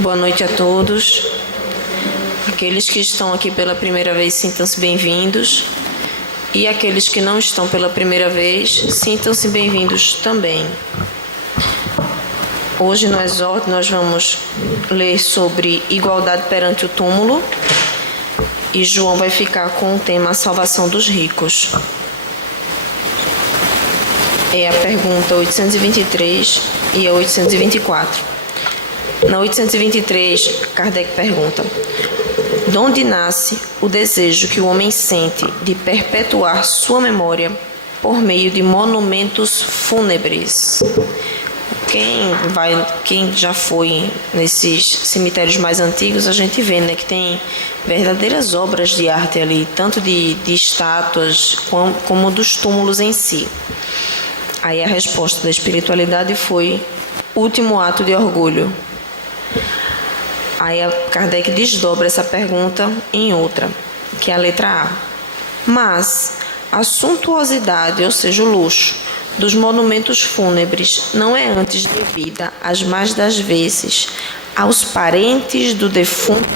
Boa noite a todos. Aqueles que estão aqui pela primeira vez, sintam-se bem-vindos. E aqueles que não estão pela primeira vez, sintam-se bem-vindos também. Hoje nós vamos ler sobre igualdade perante o túmulo. E João vai ficar com o tema a salvação dos ricos. É a pergunta 823 e a 824. Na 823, Kardec pergunta: de onde nasce o desejo que o homem sente de perpetuar sua memória por meio de monumentos fúnebres? Quem já foi nesses cemitérios mais antigos, a gente vê, né, que tem verdadeiras obras de arte ali, tanto de estátuas como dos túmulos em si. Aí a resposta da espiritualidade foi: último ato de orgulho. Aí a Kardec desdobra essa pergunta em outra, que é a letra A. Mas a suntuosidade, ou seja, o luxo, dos monumentos fúnebres não é antes devida, as mais das vezes, aos parentes do defunto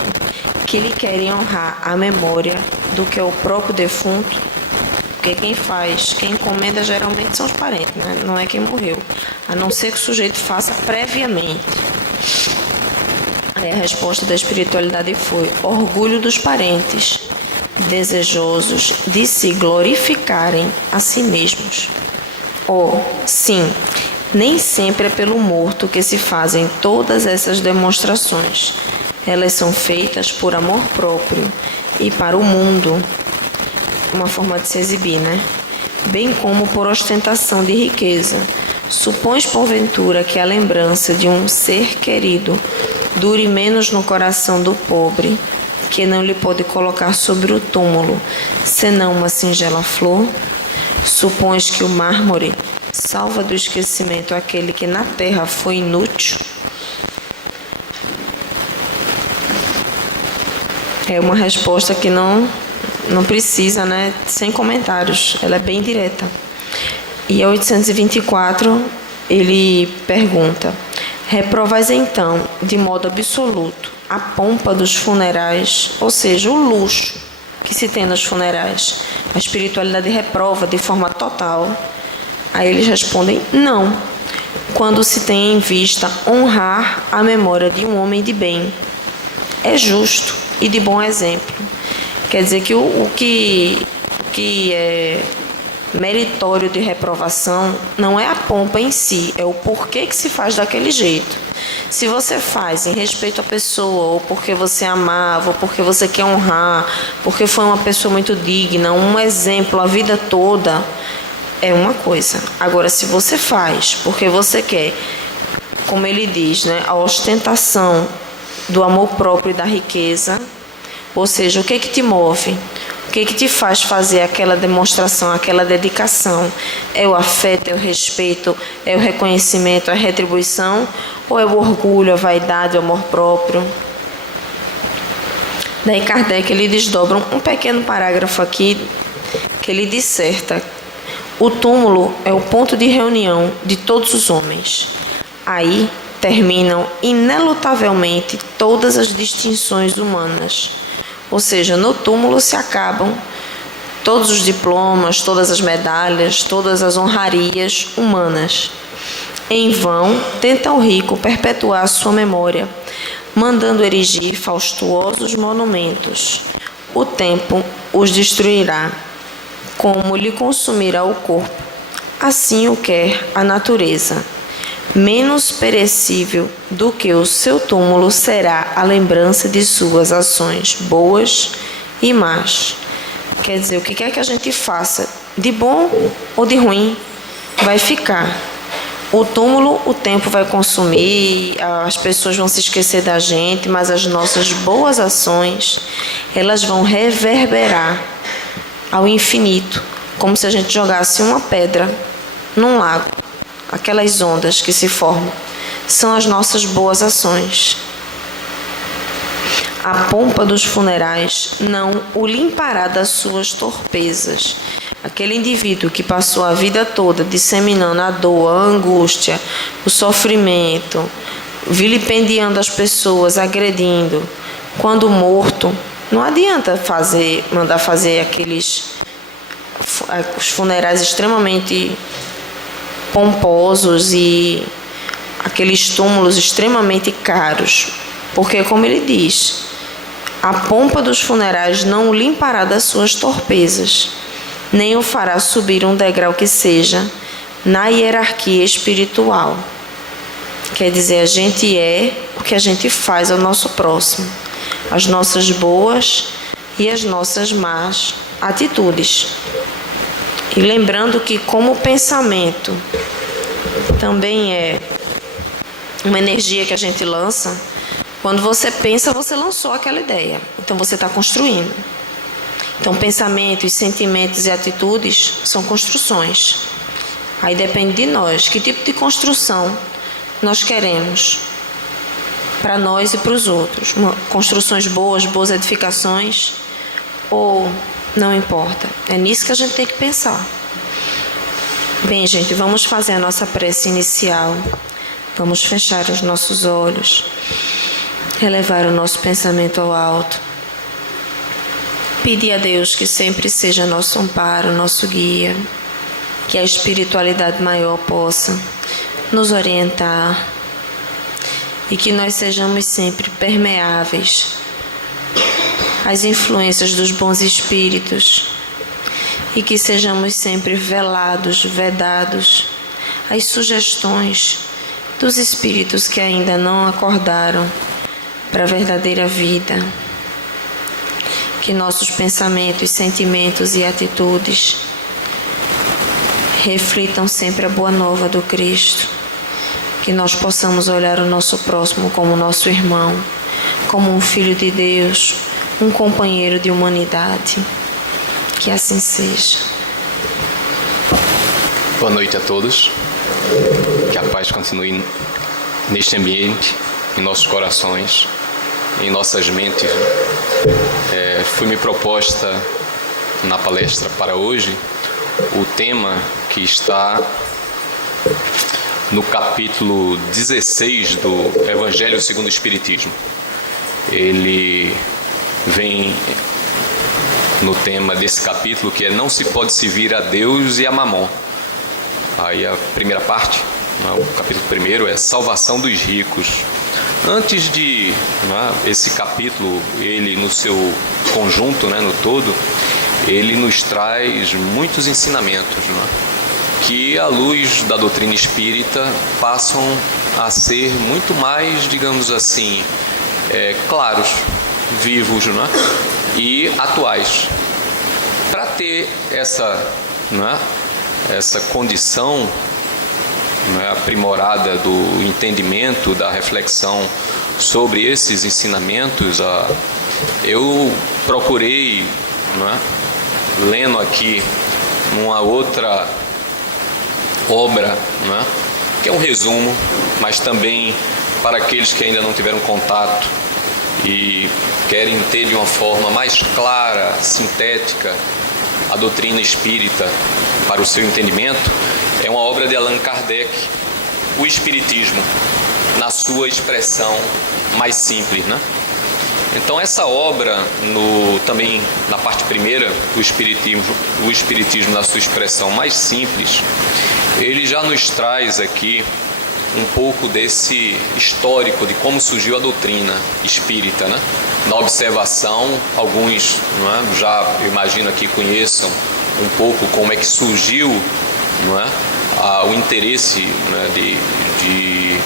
que lhe querem honrar a memória do que é o próprio defunto? Porque quem encomenda geralmente são os parentes, né? Não é quem morreu, a não ser que o sujeito faça previamente. Aí a resposta da espiritualidade foi: orgulho dos parentes, desejosos de se glorificarem a si mesmos. Sim, nem sempre é pelo morto que se fazem todas essas demonstrações. Elas são feitas por amor próprio e para o mundo, uma forma de se exibir, né? Bem como por ostentação de riqueza. Supões porventura que a lembrança de um ser querido dure menos no coração do pobre, que não lhe pode colocar sobre o túmulo senão uma singela flor? Supões que o mármore salva do esquecimento aquele que na terra foi inútil? É uma resposta que não precisa, né, sem comentários, ela é bem direta. E a 824, ele pergunta: reprovais então, de modo absoluto, a pompa dos funerais, ou seja, o luxo que se tem nos funerais? A espiritualidade reprova de forma total. Aí eles respondem: não, quando se tem em vista honrar a memória de um homem de bem. É justo e de bom exemplo. Quer dizer que o que é meritório de reprovação não é a pompa em si, é o porquê que se faz daquele jeito. Se você faz em respeito à pessoa, ou porque você amava, ou porque você quer honrar, porque foi uma pessoa muito digna, um exemplo a vida toda, é uma coisa. Agora, se você faz porque você quer, como ele diz, né, a ostentação do amor próprio e da riqueza, ou seja, o que te move? O que te faz fazer aquela demonstração, aquela dedicação? É o afeto, é o respeito, é o reconhecimento, é a retribuição? Ou é o orgulho, a vaidade, o amor próprio? Daí Kardec, ele desdobra um pequeno parágrafo aqui, que ele disserta: o túmulo é o ponto de reunião de todos os homens. Aí terminam inelutavelmente todas as distinções humanas. Ou seja, no túmulo se acabam todos os diplomas, todas as medalhas, todas as honrarias humanas. Em vão tenta o rico perpetuar sua memória, mandando erigir faustuosos monumentos. O tempo os destruirá, como lhe consumirá o corpo. Assim o quer a natureza. Menos perecível do que o seu túmulo será a lembrança de suas ações boas e más. Quer dizer, o que quer que a gente faça, de bom ou de ruim, vai ficar. O túmulo, o tempo vai consumir, as pessoas vão se esquecer da gente, mas as nossas boas ações, elas vão reverberar ao infinito, como se a gente jogasse uma pedra num lago. Aquelas ondas que se formam são as nossas boas ações. A pompa dos funerais não o limpará das suas torpezas. Aquele indivíduo que passou a vida toda disseminando a dor, a angústia, o sofrimento, vilipendiando as pessoas, agredindo, quando morto, não adianta mandar fazer os funerais extremamente pomposos e aqueles túmulos extremamente caros, porque, como ele diz, a pompa dos funerais não o limpará das suas torpezas, nem o fará subir um degrau que seja na hierarquia espiritual. Quer dizer, a gente é o que a gente faz ao nosso próximo, as nossas boas e as nossas más atitudes. E lembrando que, como o pensamento também é uma energia que a gente lança, quando você pensa, você lançou aquela ideia. Então você está construindo. Então pensamentos, sentimentos e atitudes são construções. Aí depende de nós, que tipo de construção nós queremos para nós e para os outros. Construções boas edificações, ou não importa. É nisso que a gente tem que pensar. Bem, gente, vamos fazer a nossa prece inicial. Vamos fechar os nossos olhos, elevar o nosso pensamento ao alto. Pedir a Deus que sempre seja nosso amparo, nosso guia, que a espiritualidade maior possa nos orientar e que nós sejamos sempre permeáveis às influências dos bons espíritos e que sejamos sempre velados, vedados às sugestões dos espíritos que ainda não acordaram para a verdadeira vida. Que nossos pensamentos, sentimentos e atitudes reflitam sempre a boa nova do Cristo. Que nós possamos olhar o nosso próximo como nosso irmão, como um filho de Deus, um companheiro de humanidade. Que assim seja. Boa noite a todos. Que a paz continue neste ambiente, em nossos corações, em nossas mentes. Foi-me proposta na palestra para hoje o tema que está no capítulo 16 do Evangelho segundo o Espiritismo. Ele vem no tema desse capítulo, que é não se pode servir a Deus e a Mamon. Aí a primeira parte, o capítulo primeiro, é salvação dos ricos. Antes de esse capítulo, ele no seu conjunto, no todo, ele nos traz muitos ensinamentos, que à luz da doutrina espírita passam a ser muito mais, digamos assim, claros, vivos, e atuais. Para ter essa condição aprimorada do entendimento, da reflexão sobre esses ensinamentos, eu procurei, lendo aqui uma outra obra, que é um resumo, mas também para aqueles que ainda não tiveram contato e querem ter de uma forma mais clara, sintética, a doutrina espírita para o seu entendimento, é uma obra de Allan Kardec, o Espiritismo, na sua expressão mais simples, Então essa obra, também na parte primeira, o Espiritismo na sua expressão mais simples, ele já nos traz aqui um pouco desse histórico de como surgiu a doutrina espírita, Na observação, alguns já, eu imagino aqui, conheçam um pouco como é que surgiu o interesse de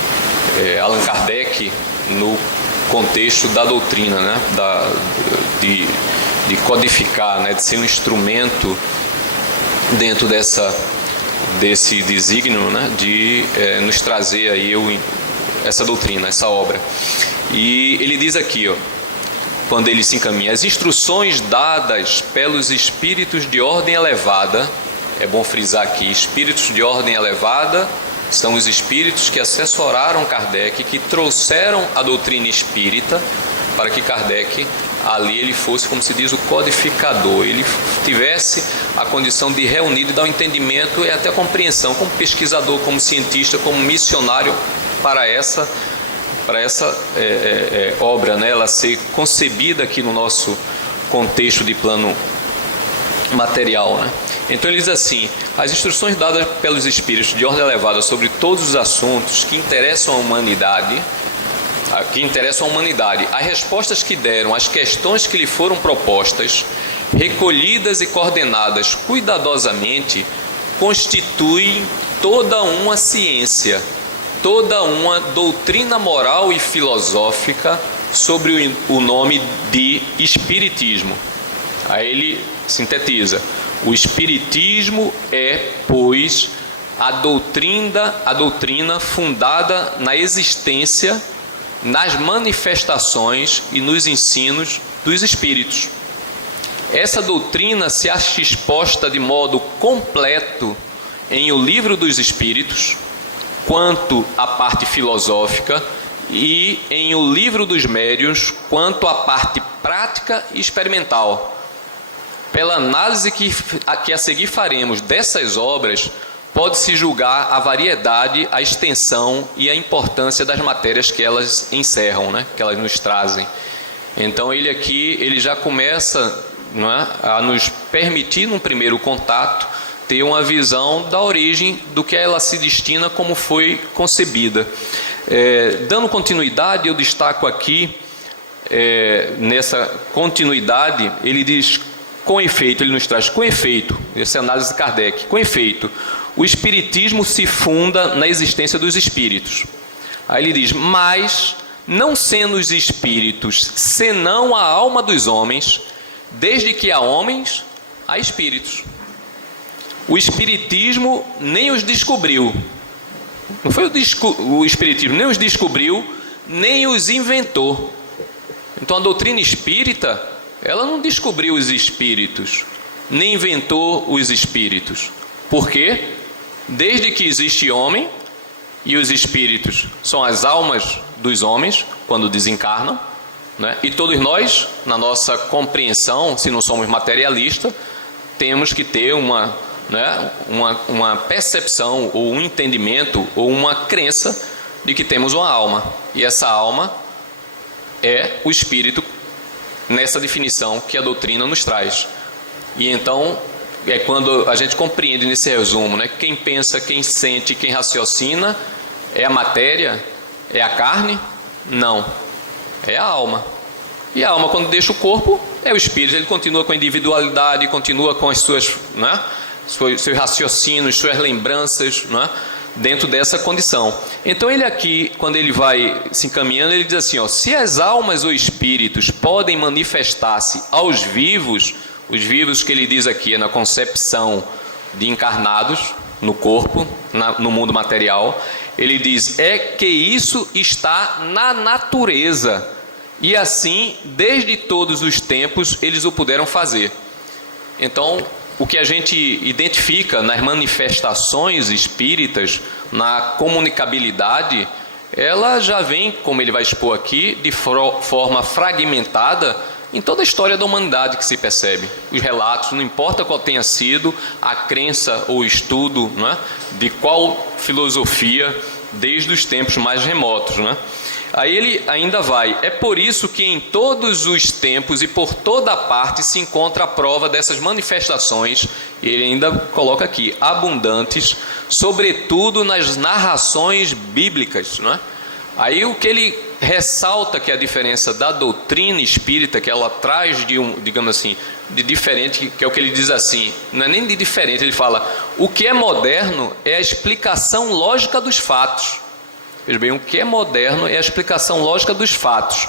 Allan Kardec no contexto da doutrina, de codificar, de ser um instrumento dentro desse desígnio, de nos trazer aí essa doutrina, essa obra. E ele diz aqui, quando ele se encaminha, as instruções dadas pelos espíritos de ordem elevada, é bom frisar aqui, espíritos de ordem elevada são os espíritos que assessoraram Kardec, que trouxeram a doutrina espírita para que Kardec, ali ele fosse, como se diz, o codificador, ele tivesse a condição de reunir e dar um entendimento e até a compreensão, como pesquisador, como cientista, como missionário para essa para essa obra, né, ela ser concebida aqui no nosso contexto de plano material, né? Então ele diz assim: as instruções dadas pelos espíritos de ordem elevada sobre todos os assuntos que interessam a humanidade, as respostas que deram às questões que lhe foram propostas, recolhidas e coordenadas cuidadosamente, constituem toda uma ciência, toda uma doutrina moral e filosófica sobre o nome de Espiritismo. Aí ele sintetiza: o Espiritismo é, pois, a doutrina fundada na existência, nas manifestações e nos ensinos dos Espíritos. Essa doutrina se acha exposta de modo completo em O Livro dos Espíritos, quanto à parte filosófica, e em O Livro dos Médiuns, quanto à parte prática e experimental. Pela análise que a seguir faremos dessas obras, pode-se julgar a variedade, a extensão e a importância das matérias que elas encerram, né? Que elas nos trazem. Então ele já começa, não é, a nos permitir, num primeiro contato, ter uma visão da origem do que ela se destina, como foi concebida. Dando continuidade, eu destaco aqui, nessa continuidade, ele diz: com efeito, ele nos traz com efeito, essa é a análise de Kardec, com efeito, o Espiritismo se funda na existência dos espíritos. Aí ele diz: mas, não sendo os espíritos senão a alma dos homens, desde que há homens, há espíritos. O Espiritismo nem os descobriu. Não foi o Espiritismo nem os descobriu, nem os inventou. Então a doutrina espírita, ela não descobriu os espíritos, nem inventou os espíritos. Por quê? Desde que existe homem, e os espíritos são as almas dos homens, quando desencarnam, né? E todos nós, na nossa compreensão, se não somos materialistas, temos que ter uma percepção, ou um entendimento, ou uma crença de que temos uma alma. E essa alma é o espírito, nessa definição que a doutrina nos traz. E então, é quando a gente compreende nesse resumo, né? Quem pensa, quem sente, quem raciocina, é a matéria? É a carne? Não. É a alma. E a alma, quando deixa o corpo, é o espírito. Ele continua com a individualidade, continua com as suas, né, seus raciocínios, suas lembranças, né, dentro dessa condição. Então ele aqui, quando ele vai se encaminhando, ele diz assim, ó: se as almas ou espíritos podem manifestar-se aos vivos, os vivos que ele diz aqui é na concepção de encarnados no corpo, no mundo material, ele diz, é que isso está na natureza, e assim, desde todos os tempos, eles o puderam fazer. Então, o que a gente identifica nas manifestações espíritas, na comunicabilidade, ela já vem, como ele vai expor aqui, de forma fragmentada em toda a história da humanidade que se percebe. Os relatos, não importa qual tenha sido a crença ou estudo, né, de qual filosofia, desde os tempos mais remotos, né? Aí ele ainda vai, é por isso que em todos os tempos e por toda parte se encontra a prova dessas manifestações, e ele ainda coloca aqui, abundantes, sobretudo nas narrações bíblicas, não é? Aí o que ele ressalta que é a diferença da doutrina espírita, que ela traz de digamos assim, de diferente, que é o que ele diz assim, não é nem de diferente, ele fala, o que é moderno é a explicação lógica dos fatos. Veja bem, o que é moderno é a explicação lógica dos fatos.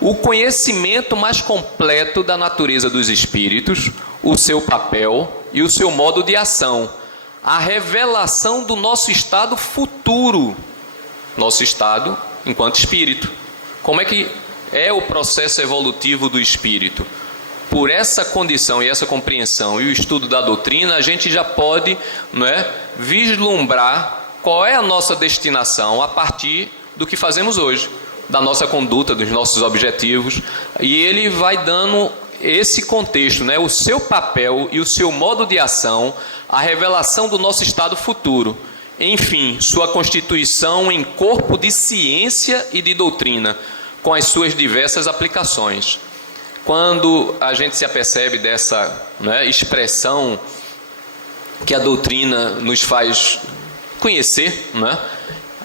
O conhecimento mais completo da natureza dos espíritos, o seu papel e o seu modo de ação. A revelação do nosso estado futuro, nosso estado enquanto espírito. Como é que é o processo evolutivo do espírito? Por essa condição e essa compreensão e o estudo da doutrina, a gente já pode, não é, vislumbrar qual é a nossa destinação a partir do que fazemos hoje, da nossa conduta, dos nossos objetivos, e ele vai dando esse contexto, né, o seu papel e o seu modo de ação, a revelação do nosso estado futuro. enfim, sua constituição em corpo de ciência e de doutrina, com as suas diversas aplicações. Quando a gente se apercebe dessa, né, expressão que a doutrina nos faz conhecer, né,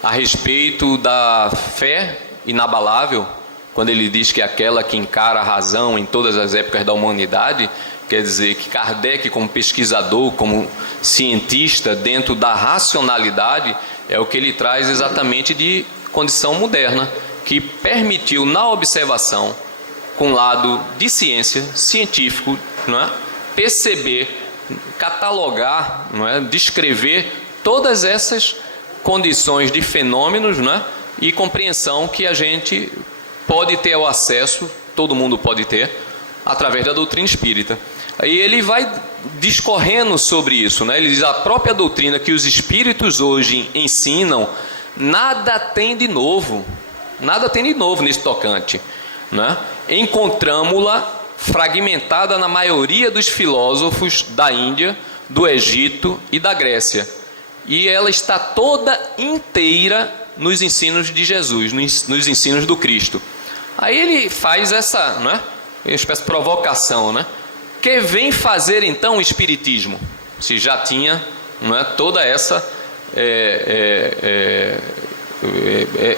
a respeito da fé inabalável, quando ele diz que é aquela que encara a razão em todas as épocas da humanidade, quer dizer que Kardec, como pesquisador, como cientista, dentro da racionalidade, é o que ele traz exatamente de condição moderna, que permitiu, na observação, com o lado de ciência, científico, não é, perceber, catalogar, não é, descrever todas essas condições de fenômenos, não é, e compreensão que a gente pode ter o acesso, todo mundo pode ter, através da doutrina espírita. Aí ele vai discorrendo sobre isso, né? Ele diz: a própria doutrina que os espíritos hoje ensinam, nada tem de novo nesse tocante, né? Encontramos-la fragmentada na maioria dos filósofos da Índia, do Egito e da Grécia, e ela está toda inteira nos ensinos de Jesus, nos ensinos do Cristo. Aí ele faz essa, né, uma espécie de provocação, né? Que vem fazer então o Espiritismo, se já tinha, não é, toda essa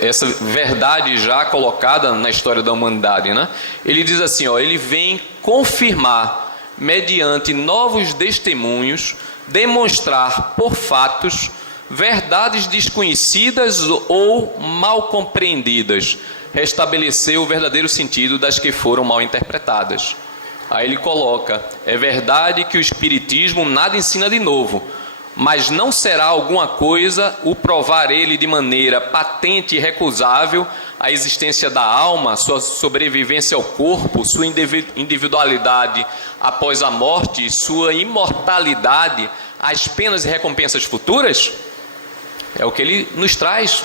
essa verdade já colocada na história da humanidade, né? Ele diz assim, ó, ele vem confirmar, mediante novos testemunhos, demonstrar por fatos verdades desconhecidas ou mal compreendidas, restabelecer o verdadeiro sentido das que foram mal interpretadas. Aí ele coloca: é verdade que o Espiritismo nada ensina de novo, mas não será alguma coisa o provar ele de maneira patente e recusável a existência da alma, sua sobrevivência ao corpo, sua individualidade após a morte, sua imortalidade, as penas e recompensas futuras? É o que ele nos traz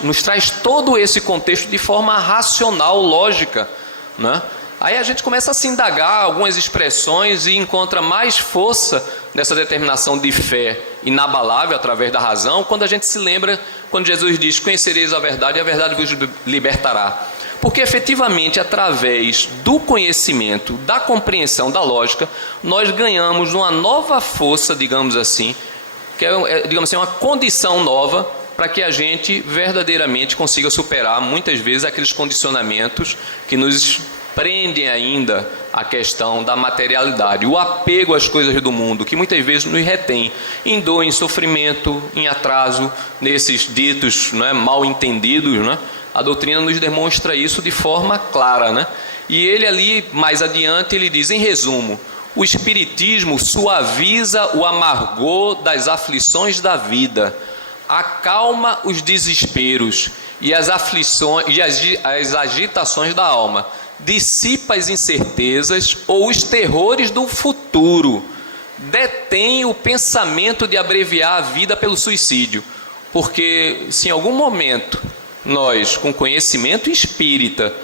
todo esse contexto de forma racional, lógica, né? Aí a gente começa a se indagar algumas expressões e encontra mais força nessa determinação de fé inabalável através da razão, quando a gente se lembra, quando Jesus diz: conhecereis a verdade e a verdade vos libertará. Porque efetivamente, através do conhecimento, da compreensão, da lógica, nós ganhamos uma nova força, digamos assim, que é, digamos assim, uma condição nova para que a gente verdadeiramente consiga superar muitas vezes aqueles condicionamentos que nos prendem ainda a questão da materialidade, o apego às coisas do mundo, que muitas vezes nos retém em dor, em sofrimento, em atraso, nesses ditos, não é, mal entendidos, não é? A doutrina nos demonstra isso de forma clara, né? E ele ali, mais adiante, ele diz, em resumo: o Espiritismo suaviza o amargor das aflições da vida, acalma os desesperos e as aflições e as agitações da alma, dissipa as incertezas ou os terrores do futuro, detém o pensamento de abreviar a vida pelo suicídio. Porque se em algum momento nós, com conhecimento espírita,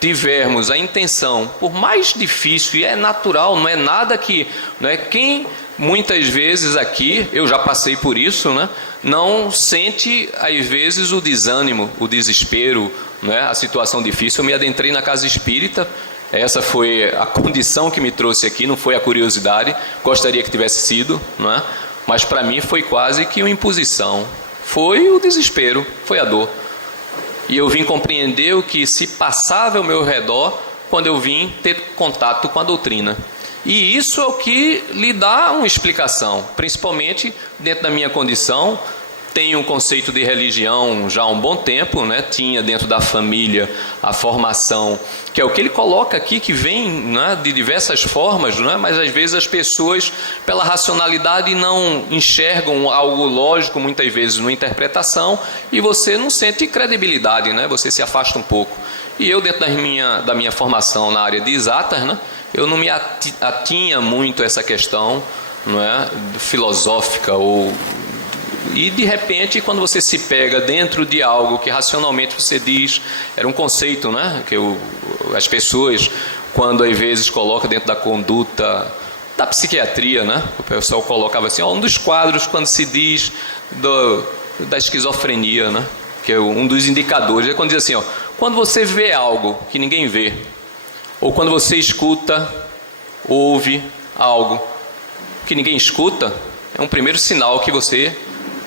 tivermos a intenção, por mais difícil, e é natural, não é nada que, não é, quem muitas vezes aqui, eu já passei por isso, né, não sente às vezes o desânimo, o desespero, não é, a situação difícil. Eu me adentrei na casa espírita, essa foi a condição que me trouxe aqui, não foi a curiosidade, gostaria que tivesse sido, não é? Mas para mim foi quase que uma imposição, foi o desespero, foi a dor. E eu vim compreender o que se passava ao meu redor quando eu vim ter contato com a doutrina. E isso é o que lhe dá uma explicação, principalmente dentro da minha condição. Tenho um conceito de religião já há um bom tempo, né? Tinha dentro da família a formação, que é o que ele coloca aqui, que vem, né, de diversas formas, né? Mas às vezes as pessoas, pela racionalidade, não enxergam algo lógico, muitas vezes, numa interpretação, e você não sente credibilidade, né? Você se afasta um pouco. E eu, dentro da minha formação na área de exatas, né, eu não me atinha muito a essa questão, não é, filosófica ou... E de repente, quando você se pega dentro de algo que racionalmente você diz, era um conceito, né, que as pessoas, quando às vezes colocam dentro da conduta da psiquiatria, né, o pessoal colocava assim, um dos quadros quando se diz da esquizofrenia, né? Que é um dos indicadores. É quando diz assim, ó, quando você vê algo que ninguém vê, ou quando você escuta, ouve algo que ninguém escuta, é um primeiro sinal que você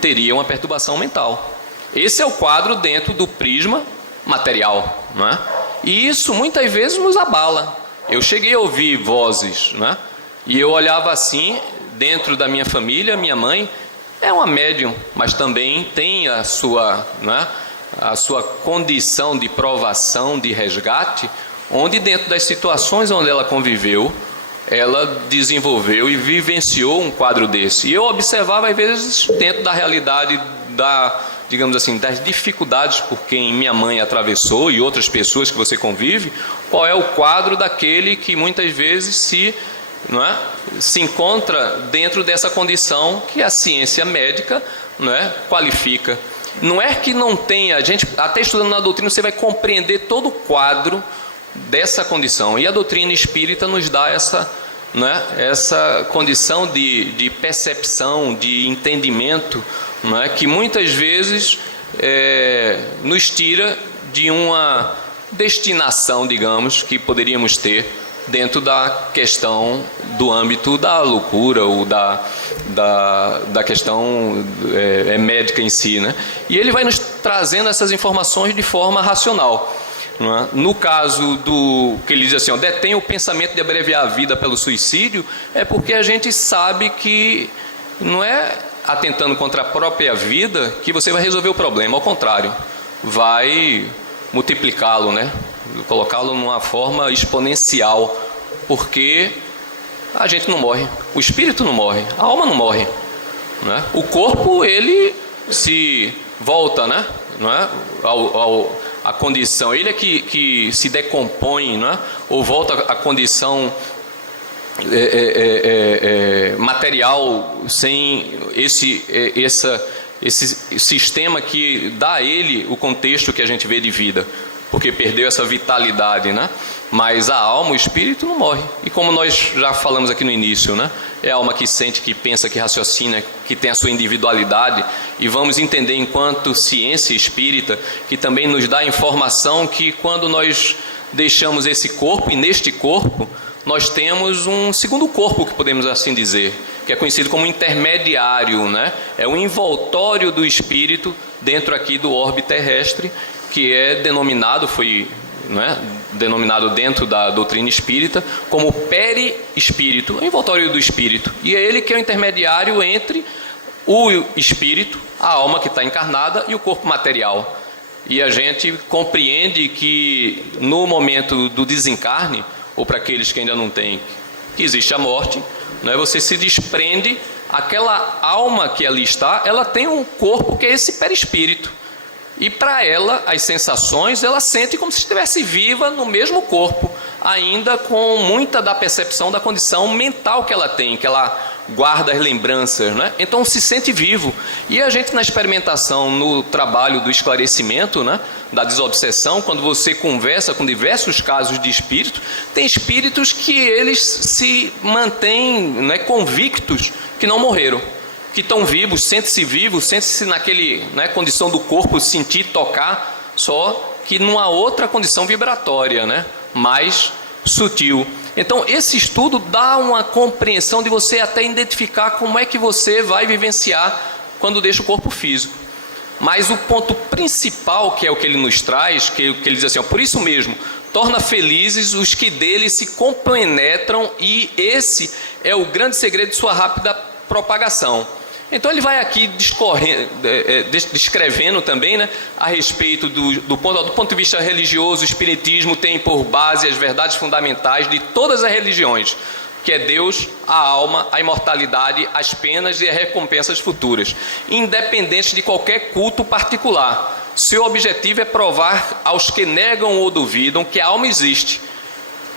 teria uma perturbação mental. Esse é o quadro dentro do prisma material, não é? E isso muitas vezes nos abala. Eu cheguei a ouvir vozes, né? E eu olhava assim, dentro da minha família, minha mãe é uma médium, mas também tem a sua, né, a sua condição de provação, de resgate, onde dentro das situações onde ela conviveu, ela desenvolveu e vivenciou um quadro desse. E eu observava, às vezes, dentro da realidade digamos assim, das dificuldades por quem minha mãe atravessou e outras pessoas que você convive, qual é o quadro daquele que muitas vezes não é, se encontra dentro dessa condição que a ciência médica, não é, qualifica. Não é que não tenha, a gente até estudando na doutrina você vai compreender todo o quadro dessa condição, e a doutrina espírita nos dá essa, né, essa condição de percepção, de entendimento, não é, que muitas vezes nos tira de uma destinação, digamos, que poderíamos ter dentro da questão do âmbito da loucura ou da questão médica em si, né? E ele vai nos trazendo essas informações de forma racional. Não é? No caso do que ele diz assim, ó, detém o pensamento de abreviar a vida pelo suicídio, é porque a gente sabe que não é atentando contra a própria vida que você vai resolver o problema, ao contrário, vai multiplicá-lo, né? Colocá-lo numa forma exponencial, porque a gente não morre, o espírito não morre, a alma não morre, né? O corpo, ele se volta, né? Não é? A condição, ele é que se decompõe, não é? Ou volta à condição material, sem esse sistema que dá a ele o contexto que a gente vê de vida, porque perdeu essa vitalidade, né? Mas a alma, o espírito não morre. E como nós já falamos aqui no início, né? É a alma que sente, que pensa, que raciocina, que tem a sua individualidade. E vamos entender enquanto ciência espírita, que também nos dá a informação que quando nós deixamos esse corpo, e neste corpo nós temos um segundo corpo, que podemos assim dizer, que é conhecido como intermediário, né? É o envoltório do espírito dentro aqui do orbe terrestre, que é denominado, né, denominado dentro da doutrina espírita como perispírito, o envoltório do espírito. E é ele que é o intermediário entre o espírito, a alma que está encarnada, e o corpo material. E a gente compreende que no momento do desencarne, ou para aqueles que ainda não têm, que existe a morte, né, você se desprende, aquela alma que ali está, ela tem um corpo que é esse perispírito. E para ela, as sensações, ela sente como se estivesse viva no mesmo corpo, ainda com muita da percepção da condição mental que ela tem, que ela guarda as lembranças, né? Então se sente vivo. E a gente na experimentação, no trabalho do esclarecimento, né, da desobsessão, quando você conversa com diversos casos de espíritos, tem espíritos que eles se mantêm, né, convictos que não morreram, que estão vivos, sente-se naquele, né, condição do corpo, sentir, tocar, só que numa outra condição vibratória, né, mais sutil. Então esse estudo dá uma compreensão de você até identificar como é que você vai vivenciar quando deixa o corpo físico. Mas o ponto principal, que é o que ele nos traz, que ele diz assim, ó, por isso mesmo, torna felizes os que dele se compenetram, e esse é o grande segredo de sua rápida propagação. Então ele vai aqui descrevendo também, né, a respeito do ponto de vista religioso. O espiritismo tem por base as verdades fundamentais de todas as religiões, que é Deus, a alma, a imortalidade, as penas e as recompensas futuras, independente de qualquer culto particular. Seu objetivo é provar aos que negam ou duvidam que a alma existe,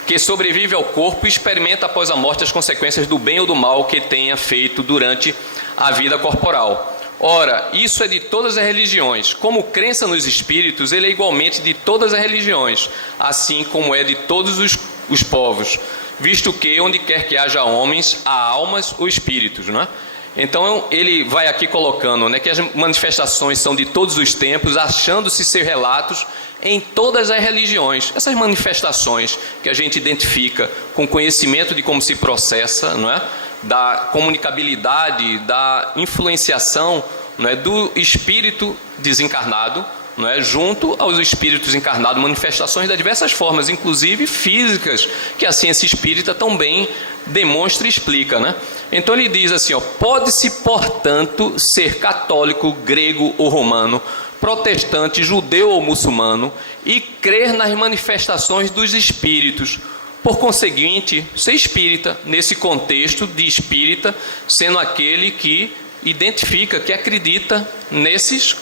que sobrevive ao corpo e experimenta após a morte as consequências do bem ou do mal que tenha feito durante a vida corporal. Ora, isso é de todas as religiões. Como crença nos espíritos, ele é igualmente de todas as religiões, assim como é de todos os povos, visto que onde quer que haja homens, há almas ou espíritos, não é? Então ele vai aqui colocando, né, que as manifestações são de todos os tempos, achando-se ser relatos em todas as religiões. Essas manifestações que a gente identifica com conhecimento de como se processa, não é? Da comunicabilidade, da influenciação, não é? Do espírito desencarnado, não é? Junto aos espíritos encarnados, manifestações de diversas formas, inclusive físicas, que a ciência espírita também demonstra e explica, né? Então ele diz assim, ó, pode-se, portanto, ser católico, grego ou romano, protestante, judeu ou muçulmano, e crer nas manifestações dos espíritos. Por conseguinte, ser espírita, nesse contexto de espírita, sendo aquele que identifica, que acredita nesses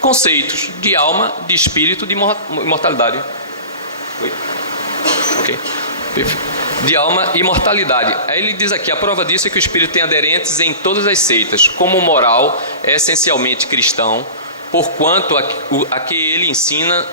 conceitos de alma, de espírito, de imortalidade. Oi? Ok. De alma e imortalidade. Aí ele diz aqui, a prova disso é que o espírito tem aderentes em todas as seitas. Como moral, é essencialmente cristão, porquanto o que ele ensina,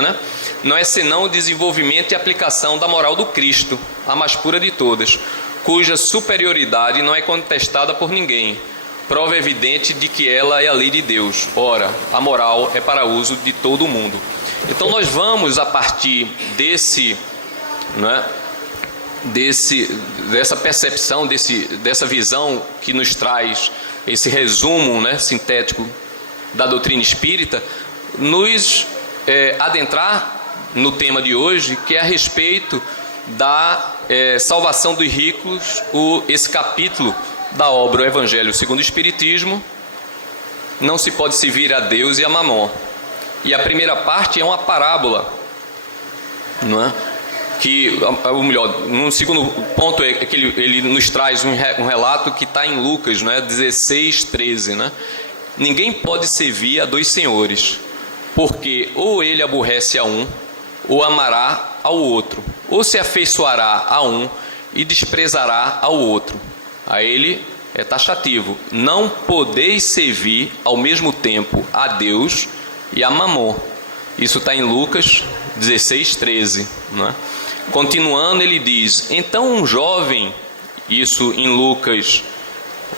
né, não é senão o desenvolvimento e aplicação da moral do Cristo, a mais pura de todas, cuja superioridade não é contestada por ninguém. Prova evidente de que ela é a lei de Deus. Ora, a moral é para uso de todo o mundo. Então nós vamos, a partir desse, né, dessa percepção, dessa visão que nos traz esse resumo, né, sintético da doutrina espírita, nos adentrar no tema de hoje, que é a respeito da salvação dos ricos, esse capítulo da obra O Evangelho segundo o Espiritismo, não se pode servir a Deus e a Mamon. E a primeira parte é uma parábola, não é? Ou melhor, no segundo ponto é que ele nos traz um relato que está em Lucas, não é? 16:13, né? Ninguém pode servir a dois senhores, porque ou ele aborrece a um, ou amará ao outro, ou se afeiçoará a um e desprezará ao outro. A ele é taxativo: não podeis servir ao mesmo tempo a Deus e a Mamon. Isso está em Lucas 16:13, não é? Continuando, ele diz: então um jovem, isso em Lucas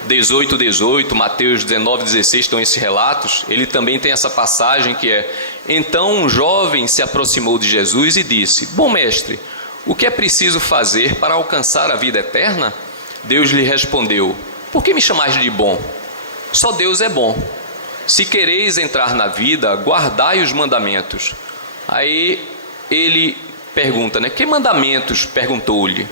18:18, Mateus 19:16 estão esses relatos. Ele também tem essa passagem que é: então um jovem se aproximou de Jesus e disse: bom mestre, o que é preciso fazer para alcançar a vida eterna? Deus lhe respondeu: por que me chamais de bom? Só Deus é bom. Se quereis entrar na vida, guardai os mandamentos. Aí ele pergunta, né? Que mandamentos? Perguntou-lhe.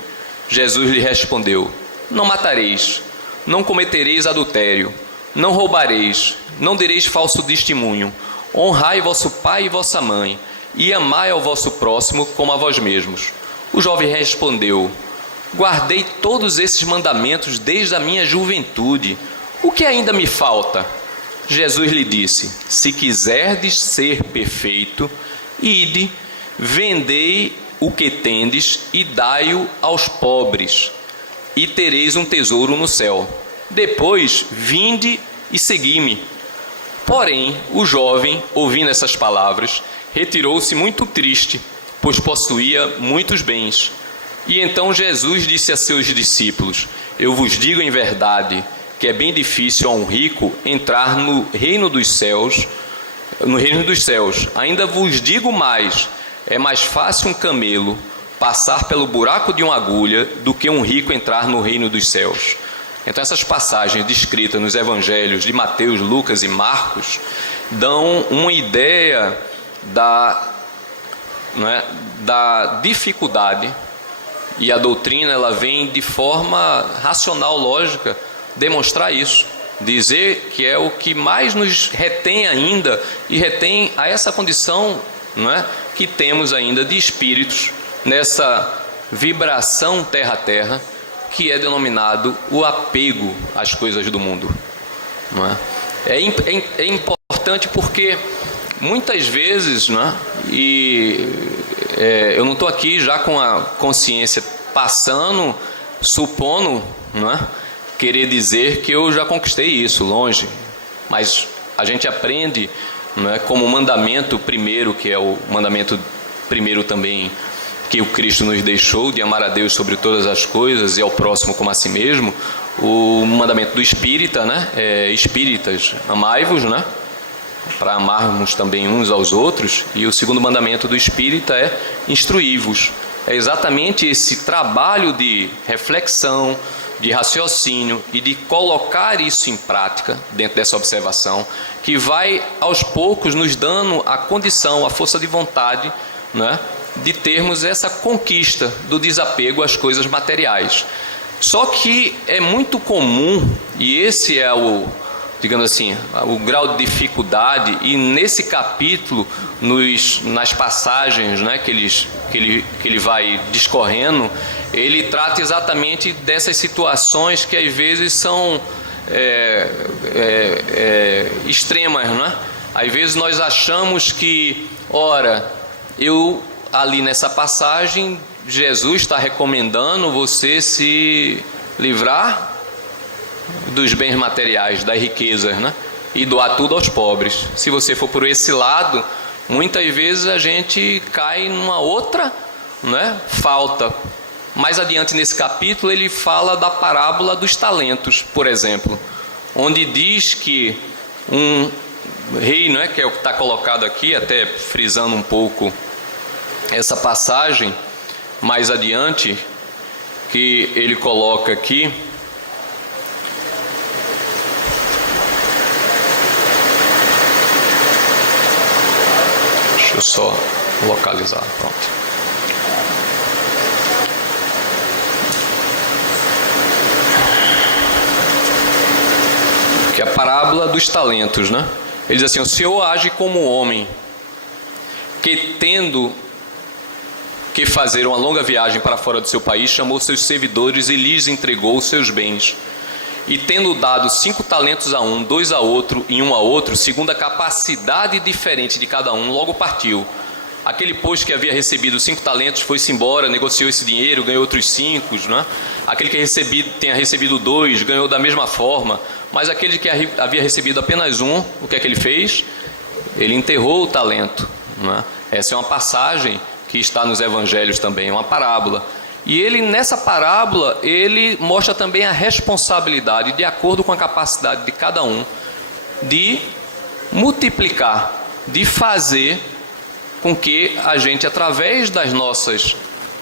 Jesus lhe respondeu: não matareis, não cometereis adultério, não roubareis, não direis falso testemunho, honrai vosso pai e vossa mãe, e amai ao vosso próximo como a vós mesmos. O jovem respondeu: guardei todos esses mandamentos desde a minha juventude. O que ainda me falta? Jesus lhe disse: se quiserdes ser perfeito, ide, vendei o que tendes e dai-o aos pobres, e tereis um tesouro no céu. Depois, vinde e segui-me. Porém, o jovem, ouvindo essas palavras, retirou-se muito triste, pois possuía muitos bens. E então Jesus disse a seus discípulos: eu vos digo em verdade que é bem difícil a um rico entrar no reino dos céus. Ainda vos digo mais: é mais fácil um camelo passar pelo buraco de uma agulha do que um rico entrar no reino dos céus. Então essas passagens descritas nos evangelhos de Mateus, Lucas e Marcos dão uma ideia da dificuldade, e a doutrina ela vem de forma racional, lógica, demonstrar isso, dizer que é o que mais nos retém ainda, e retém a essa condição, não é, que temos ainda de espíritos nessa vibração terra-terra, que é denominado o apego às coisas do mundo, não é? É importante porque muitas vezes, não é? Eu não estou aqui já com a consciência passando, supondo, não é? Querer dizer que eu já conquistei isso, longe, mas a gente aprende, não é, como mandamento primeiro, que é o mandamento primeiro também que o Cristo nos deixou, de amar a Deus sobre todas as coisas e ao próximo como a si mesmo. O mandamento do espírita, né? Espíritas, amai-vos, né? Para amarmos também uns aos outros. E o segundo mandamento do espírita é instruí-vos. É exatamente esse trabalho de reflexão, de raciocínio e de colocar isso em prática dentro dessa observação, que vai aos poucos nos dando a condição, a força de vontade, né, de termos essa conquista do desapego às coisas materiais. Só que é muito comum, e esse é o, digamos assim, o grau de dificuldade, e nesse capítulo, nas passagens, né, que ele vai discorrendo, ele trata exatamente dessas situações que às vezes são extremas, né? Às vezes nós achamos que, ora, ali nessa passagem, Jesus está recomendando você se livrar dos bens materiais, das riquezas, né? E doar tudo aos pobres. Se você for por esse lado, muitas vezes a gente cai numa outra, né, falta. Mais adiante nesse capítulo ele fala da parábola dos talentos, por exemplo, onde diz que um rei, né, que é o que está colocado aqui, até frisando um pouco essa passagem, mais adiante, que ele coloca aqui, deixa eu só localizar, pronto. Que é a parábola dos talentos, né? Ele diz assim: o Senhor age como homem que, tendo que fazer uma longa viagem para fora do seu país, chamou seus servidores e lhes entregou os seus bens. E tendo dado 5 talentos a um, 2 a outro e 1 a outro, segundo a capacidade diferente de cada um, logo partiu. Aquele, pois, que havia recebido 5 talentos, foi-se embora, negociou esse dinheiro, ganhou outros 5, né? Aquele que tenha recebido 2, ganhou da mesma forma. Mas aquele que havia recebido apenas 1, o que é que ele fez? Ele enterrou o talento, né? Essa é uma passagem que está nos evangelhos também, uma parábola. E ele, nessa parábola, ele mostra também a responsabilidade, de acordo com a capacidade de cada um, de multiplicar, de fazer com que a gente, através das nossas,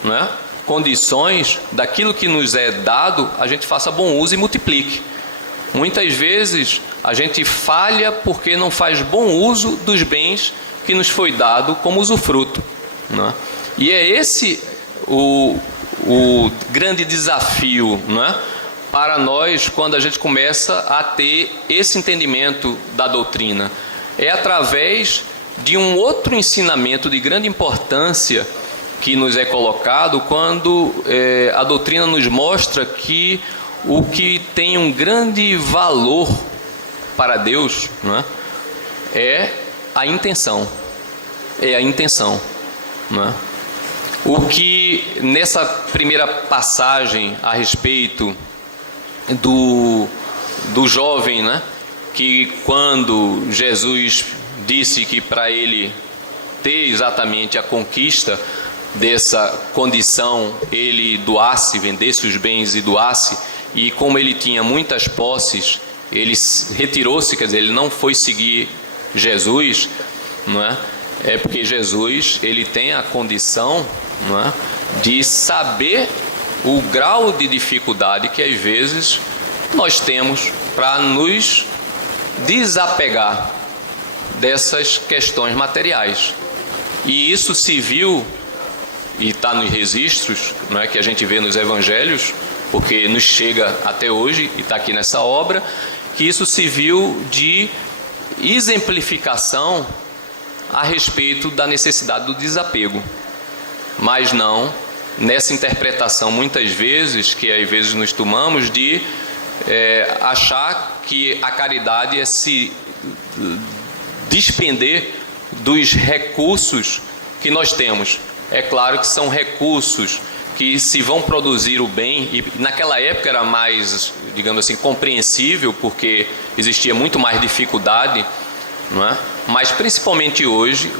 né, condições, daquilo que nos é dado, a gente faça bom uso e multiplique. Muitas vezes a gente falha porque não faz bom uso dos bens que nos foi dado como usufruto, né? E é esse o grande desafio, né, para nós, quando a gente começa a ter esse entendimento da doutrina. É através de um outro ensinamento de grande importância que nos é colocado, quando a doutrina nos mostra que o que tem um grande valor para Deus, né, é a intenção. É a intenção, né? O que nessa primeira passagem a respeito do jovem, né, que quando Jesus disse que para ele ter exatamente a conquista dessa condição, ele doasse, vendesse os bens e doasse, e como ele tinha muitas posses, ele retirou-se, quer dizer, ele não foi seguir Jesus, não é? É porque Jesus, ele tem a condição, não é, de saber o grau de dificuldade que às vezes nós temos para nos desapegar dessas questões materiais. E isso se viu, e está nos registros, não é, que a gente vê nos evangelhos, porque nos chega até hoje e está aqui nessa obra, que isso se viu de exemplificação a respeito da necessidade do desapego, mas não nessa interpretação muitas vezes, que às vezes nos tomamos de achar que a caridade é se despender dos recursos que nós temos. É claro que são recursos que se vão produzir o bem, e naquela época era mais, digamos assim, compreensível, porque existia muito mais dificuldade, não é? Mas principalmente hoje,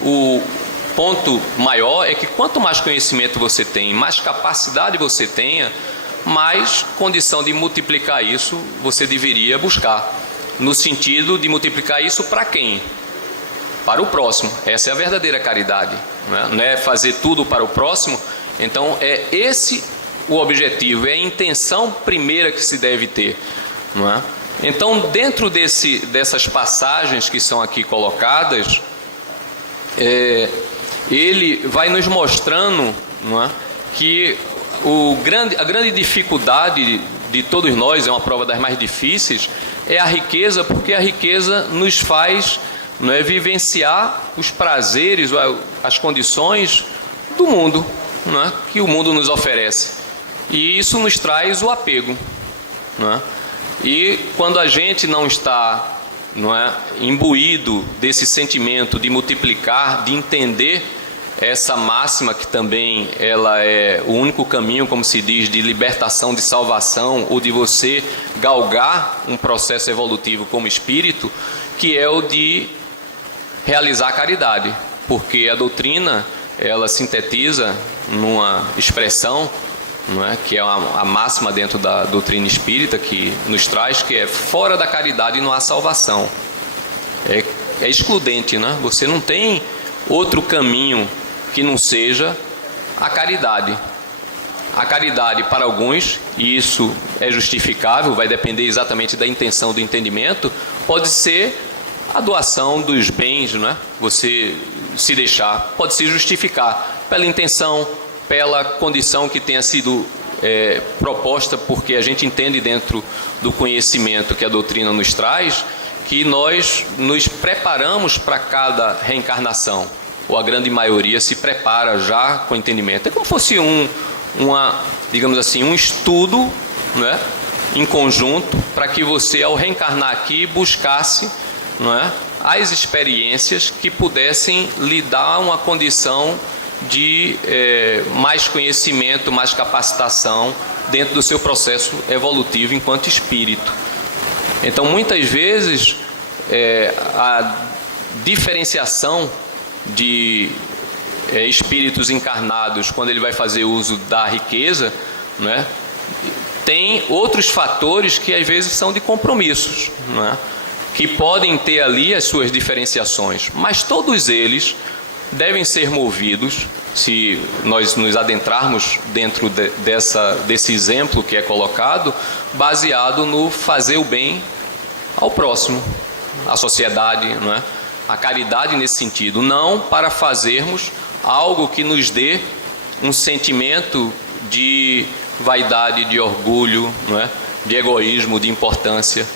ponto maior é que quanto mais conhecimento você tem, mais capacidade você tenha, mais condição de multiplicar isso você deveria buscar. No sentido de multiplicar isso para quem? Para o próximo. Essa é a verdadeira caridade. Não é fazer tudo para o próximo. Então é esse o objetivo, é a intenção primeira que se deve ter. Não é? Então, dentro dessas passagens que são aqui colocadas, ele vai nos mostrando, não é, que a grande dificuldade de todos nós, é uma prova das mais difíceis, é a riqueza, porque a riqueza nos faz, não é, vivenciar os prazeres, as condições do mundo, não é, que o mundo nos oferece. E isso nos traz o apego. Não é? E quando a gente não está, não é, imbuído desse sentimento de multiplicar, de entender essa máxima que também ela é o único caminho, como se diz, de libertação, de salvação, ou de você galgar um processo evolutivo como espírito, que é o de realizar a caridade. Porque a doutrina, ela sintetiza numa expressão, não é, que é a máxima dentro da doutrina espírita, que nos traz, que é: fora da caridade não há salvação. É excludente, né? Você não tem outro caminho que não seja a caridade. A caridade para alguns, e isso é justificável, vai depender exatamente da intenção do entendimento, pode ser a doação dos bens, não é? Você se deixar, pode se justificar pela intenção, pela condição que tenha sido proposta, porque a gente entende dentro do conhecimento que a doutrina nos traz, que nós nos preparamos para cada reencarnação, ou a grande maioria se prepara já com entendimento. É como se fosse digamos assim, um estudo, né, em conjunto, para que você, ao reencarnar aqui, buscasse, não é, as experiências que pudessem lhe dar uma condição de mais conhecimento, mais capacitação dentro do seu processo evolutivo enquanto espírito. Então, muitas vezes, a diferenciação de espíritos encarnados, quando ele vai fazer uso da riqueza, né, tem outros fatores que às vezes são de compromissos, né, que podem ter ali as suas diferenciações, mas todos eles devem ser movidos, se nós nos adentrarmos dentro desse exemplo que é colocado, baseado no fazer o bem ao próximo, à sociedade, não é? A caridade nesse sentido, não para fazermos algo que nos dê um sentimento de vaidade, de orgulho, não é? De egoísmo, de importância,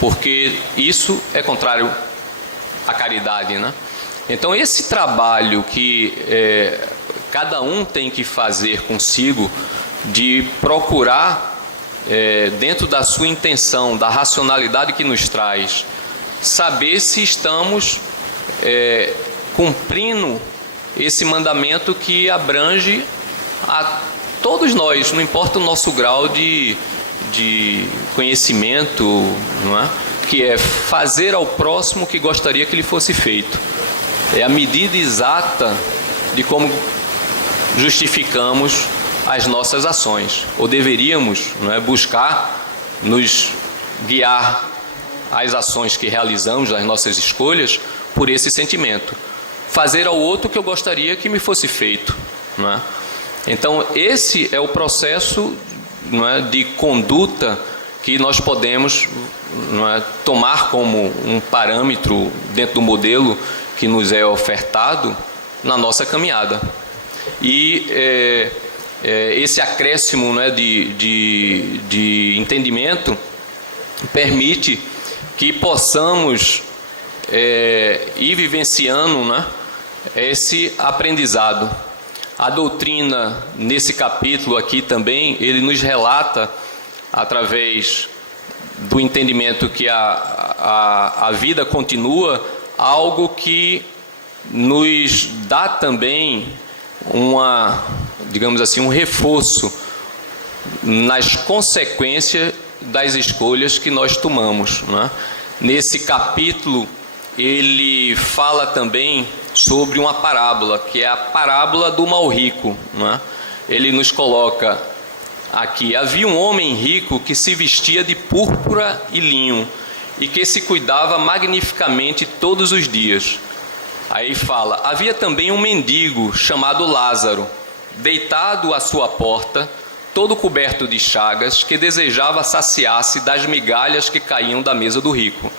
porque isso é contrário à caridade, né? Então, esse trabalho que cada um tem que fazer consigo, de procurar, dentro da sua intenção, da racionalidade que nos traz, saber se estamos cumprindo esse mandamento que abrange a todos nós, não importa o nosso grau de conhecimento, não é? Que é fazer ao próximo o que gostaria que lhe fosse feito. É a medida exata de como justificamos as nossas ações, ou deveríamos, não é, buscar nos guiar as ações que realizamos, as nossas escolhas, por esse sentimento. Fazer ao outro o que eu gostaria que me fosse feito, não é? Então, esse é o processo, não é, de conduta que nós podemos, não é, tomar como um parâmetro dentro do modelo que nos é ofertado na nossa caminhada. E esse acréscimo, né, de entendimento permite que possamos ir vivenciando, né, esse aprendizado. A doutrina, nesse capítulo aqui também, ele nos relata, através do entendimento que a vida continua, algo que nos dá também digamos assim, um reforço nas consequências das escolhas que nós tomamos, né? Nesse capítulo, ele fala também sobre uma parábola, que é a parábola do mal rico, não é? Ele nos coloca aqui: havia um homem rico que se vestia de púrpura e linho e que se cuidava magnificamente todos os dias. Aí fala: havia também um mendigo chamado Lázaro, deitado à sua porta, todo coberto de chagas, que desejava saciar-se das migalhas que caíam da mesa do rico.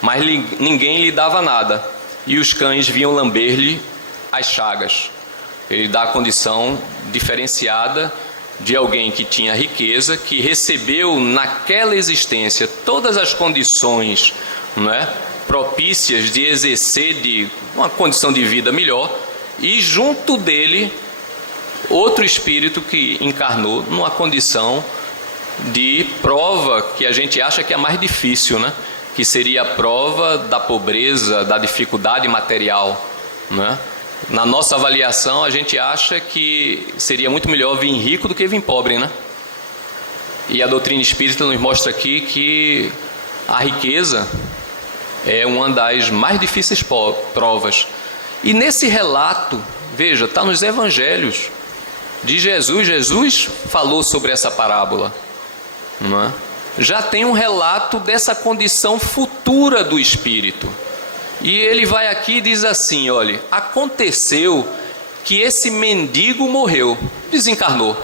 Mas ninguém lhe dava nada, e os cães vinham lamber-lhe as chagas. Ele dá a condição diferenciada de alguém que tinha riqueza, que recebeu naquela existência todas as condições, não é, propícias de exercer de uma condição de vida melhor, e junto dele outro espírito que encarnou numa condição de prova que a gente acha que é mais difícil, né? Que seria a prova da pobreza, da dificuldade material, né? Na nossa avaliação, a gente acha que seria muito melhor vir rico do que vir pobre, né? E a doutrina espírita nos mostra aqui que a riqueza é uma das mais difíceis provas. E nesse relato, veja, está nos evangelhos de Jesus. Jesus falou sobre essa parábola, não é? Já tem um relato dessa condição futura do espírito. E ele vai aqui e diz assim: olha, aconteceu que esse mendigo morreu, desencarnou.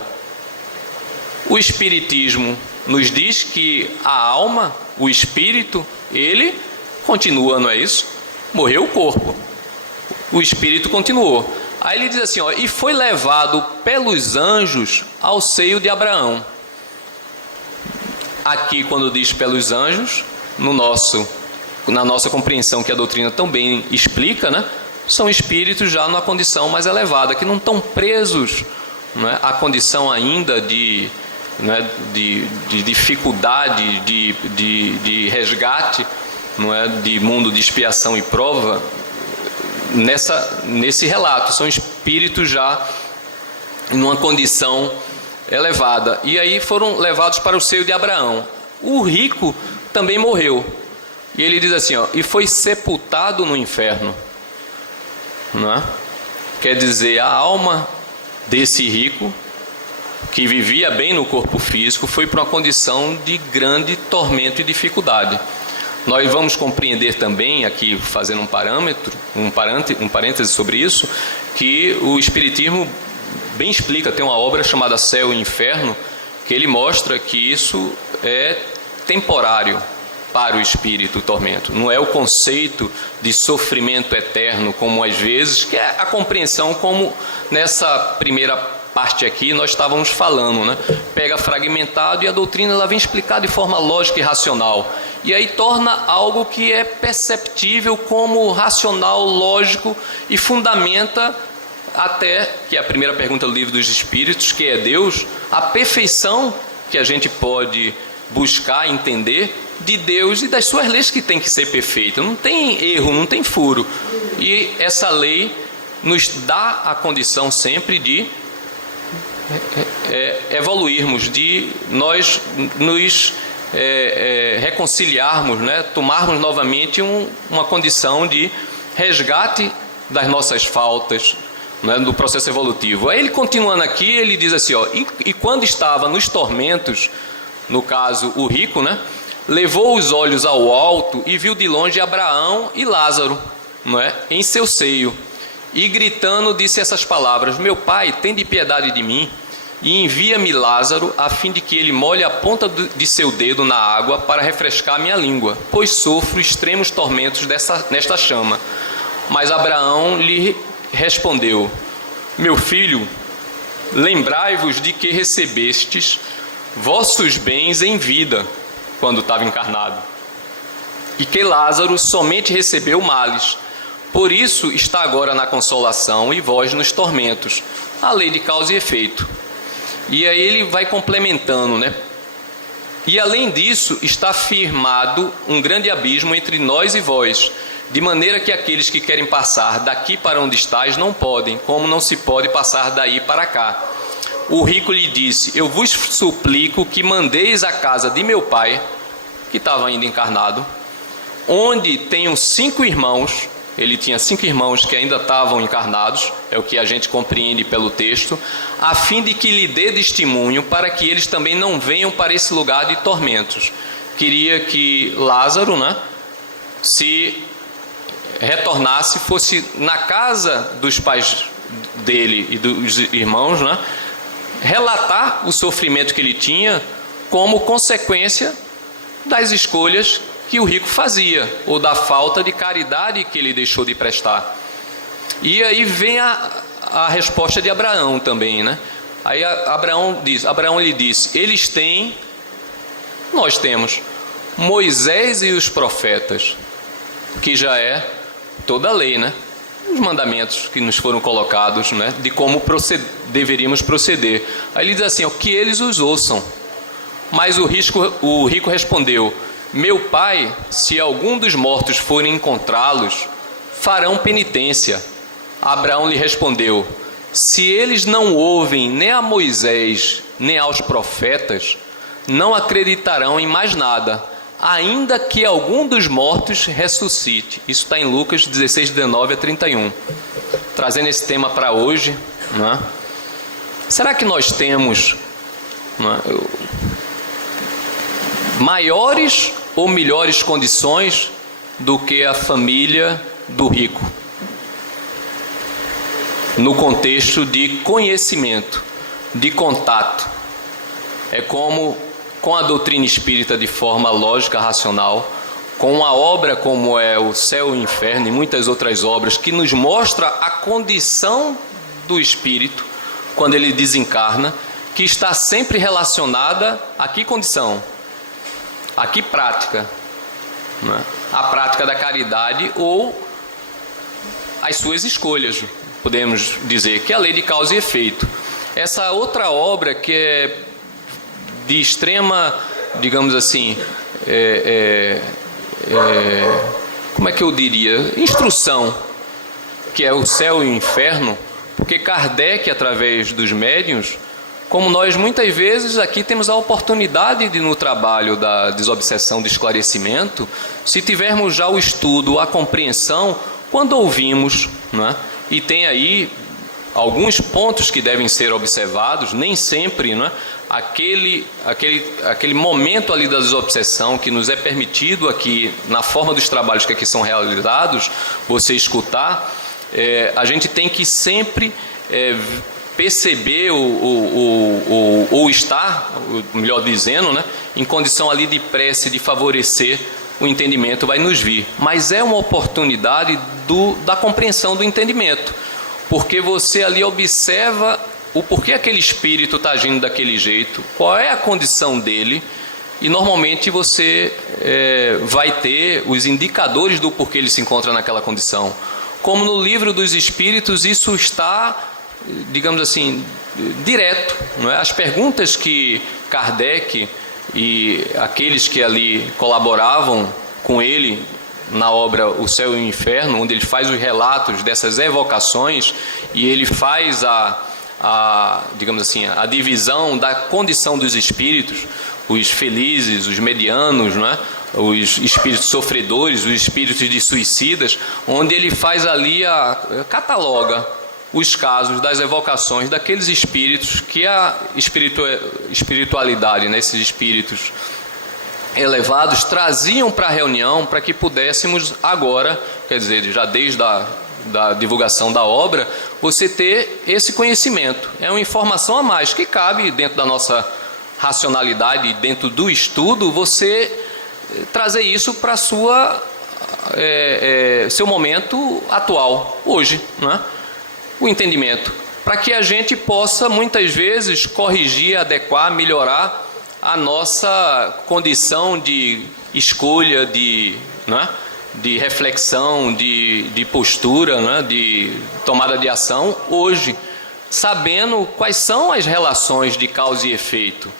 O espiritismo nos diz que a alma, o espírito, ele continua, não é isso? Morreu o corpo, o espírito continuou. Aí ele diz assim, ó: e foi levado pelos anjos ao seio de Abraão. Aqui, quando diz pelos anjos, na nossa compreensão, que a doutrina também explica, né? São espíritos já numa condição mais elevada, que não estão presos, não é, à condição ainda de, não é, de dificuldade, de resgate, não é, de mundo de expiação e prova. Nesse relato, são espíritos já numa condição elevada, e aí foram levados para o seio de Abraão. O rico também morreu, e ele diz assim, ó: e foi sepultado no inferno, não é? Quer dizer, a alma desse rico, que vivia bem no corpo físico, foi para uma condição de grande tormento e dificuldade. Nós vamos compreender também, aqui fazendo um parêntese sobre isso, que o Espiritismo bem explica, tem uma obra chamada Céu e Inferno, que ele mostra que isso é temporário para o espírito, o tormento. Não é o conceito de sofrimento eterno, como às vezes, que é a compreensão como nessa primeira parte aqui nós estávamos falando, né? Pega fragmentado e a doutrina ela vem explicar de forma lógica e racional. E aí torna algo que é perceptível como racional, lógico, e fundamenta até, que é a primeira pergunta do Livro dos Espíritos, que é Deus, a perfeição que a gente pode buscar entender de Deus e das suas leis, que tem que ser perfeita. Não tem erro, não tem furo. E essa lei nos dá a condição sempre de evoluirmos, de nós nos reconciliarmos, né? Tomarmos novamente uma condição de resgate das nossas faltas, né? Do processo evolutivo. Aí ele, continuando aqui, ele diz assim, ó: e quando estava nos tormentos, no caso o rico, né? Levou os olhos ao alto e viu de longe Abraão e Lázaro, não é? Em seu seio, e gritando disse essas palavras: meu pai, tende piedade de mim e envia-me Lázaro, a fim de que ele molhe a ponta de seu dedo na água para refrescar minha língua, pois sofro extremos tormentos nesta chama. Mas Abraão lhe respondeu: meu filho, lembrai-vos de que recebestes vossos bens em vida, quando estava encarnado, e que Lázaro somente recebeu males. Por isso está agora na consolação e vós nos tormentos. A lei de causa e efeito. E aí ele vai complementando, né? E além disso está firmado um grande abismo entre nós e vós, de maneira que aqueles que querem passar daqui para onde estáis não podem, como não se pode passar daí para cá. O rico lhe disse: eu vos suplico que mandeis a casa de meu pai, que estava ainda encarnado, onde tenho 5 irmãos, ele tinha 5 irmãos que ainda estavam encarnados, é o que a gente compreende pelo texto, a fim de que lhe dê testemunho para que eles também não venham para esse lugar de tormentos. Queria que Lázaro, né, se retornasse, fosse na casa dos pais dele e dos irmãos, né, relatar o sofrimento que ele tinha como consequência das escolhas que o rico fazia, ou da falta de caridade que ele deixou de prestar. E aí vem a resposta de Abraão também, né? Aí Abraão lhe disse, eles têm, nós temos Moisés e os profetas, que já é toda a lei, né? Os mandamentos que nos foram colocados, né? De como deveríamos proceder. Aí ele diz assim, ó, que eles os ouçam. Mas o rico respondeu, meu pai, se algum dos mortos forem encontrá-los, farão penitência. Abraão lhe respondeu, se eles não ouvem nem a Moisés, nem aos profetas, não acreditarão em mais nada, ainda que algum dos mortos ressuscite. Isso está em Lucas 16, 19 a 31. Trazendo esse tema para hoje, não é? Será que nós temos, não é, maiores ou melhores condições do que a família do rico? No contexto de conhecimento, de contato. É como com a doutrina espírita de forma lógica, racional, com uma obra como é o Céu e o Inferno e muitas outras obras que nos mostra a condição do espírito quando ele desencarna, que está sempre relacionada a que condição? A que prática? Né? A prática da caridade ou as suas escolhas, podemos dizer, que é a lei de causa e efeito. Essa outra obra que é de extrema, digamos assim, como é que eu diria? Instrução, que é o Céu e o Inferno, porque Kardec, através dos médiuns, como nós muitas vezes aqui temos a oportunidade de, no trabalho da desobsessão, de esclarecimento, se tivermos já o estudo, a compreensão, quando ouvimos, né, e tem aí alguns pontos que devem ser observados, nem sempre, né, aquele momento ali da desobsessão que nos é permitido aqui, na forma dos trabalhos que aqui são realizados, você escutar, a gente tem que sempre perceber ou estar, melhor dizendo, né, em condição ali de prece, de favorecer o entendimento, vai nos vir. Mas é uma oportunidade da compreensão do entendimento, porque você ali observa o porquê aquele espírito está agindo daquele jeito, qual é a condição dele, e normalmente você vai ter os indicadores do porquê ele se encontra naquela condição. Como no Livro dos Espíritos, isso está, digamos assim, direto, não é? As perguntas que Kardec e aqueles que ali colaboravam com ele na obra O Céu e o Inferno, onde ele faz os relatos dessas evocações e ele faz digamos assim, a divisão da condição dos espíritos, os felizes, os medianos, não é? Os espíritos sofredores, os espíritos de suicidas, onde ele faz ali, cataloga os casos das evocações daqueles espíritos que a espiritualidade, né, esses espíritos elevados, traziam para a reunião para que pudéssemos agora, quer dizer, já desde da divulgação da obra, você ter esse conhecimento. É uma informação a mais que cabe dentro da nossa racionalidade, dentro do estudo, você trazer isso para seu momento atual, hoje, né? O entendimento, para que a gente possa muitas vezes corrigir, adequar, melhorar a nossa condição de escolha, né? De reflexão, de postura, né? De tomada de ação hoje, sabendo quais são as relações de causa e efeito.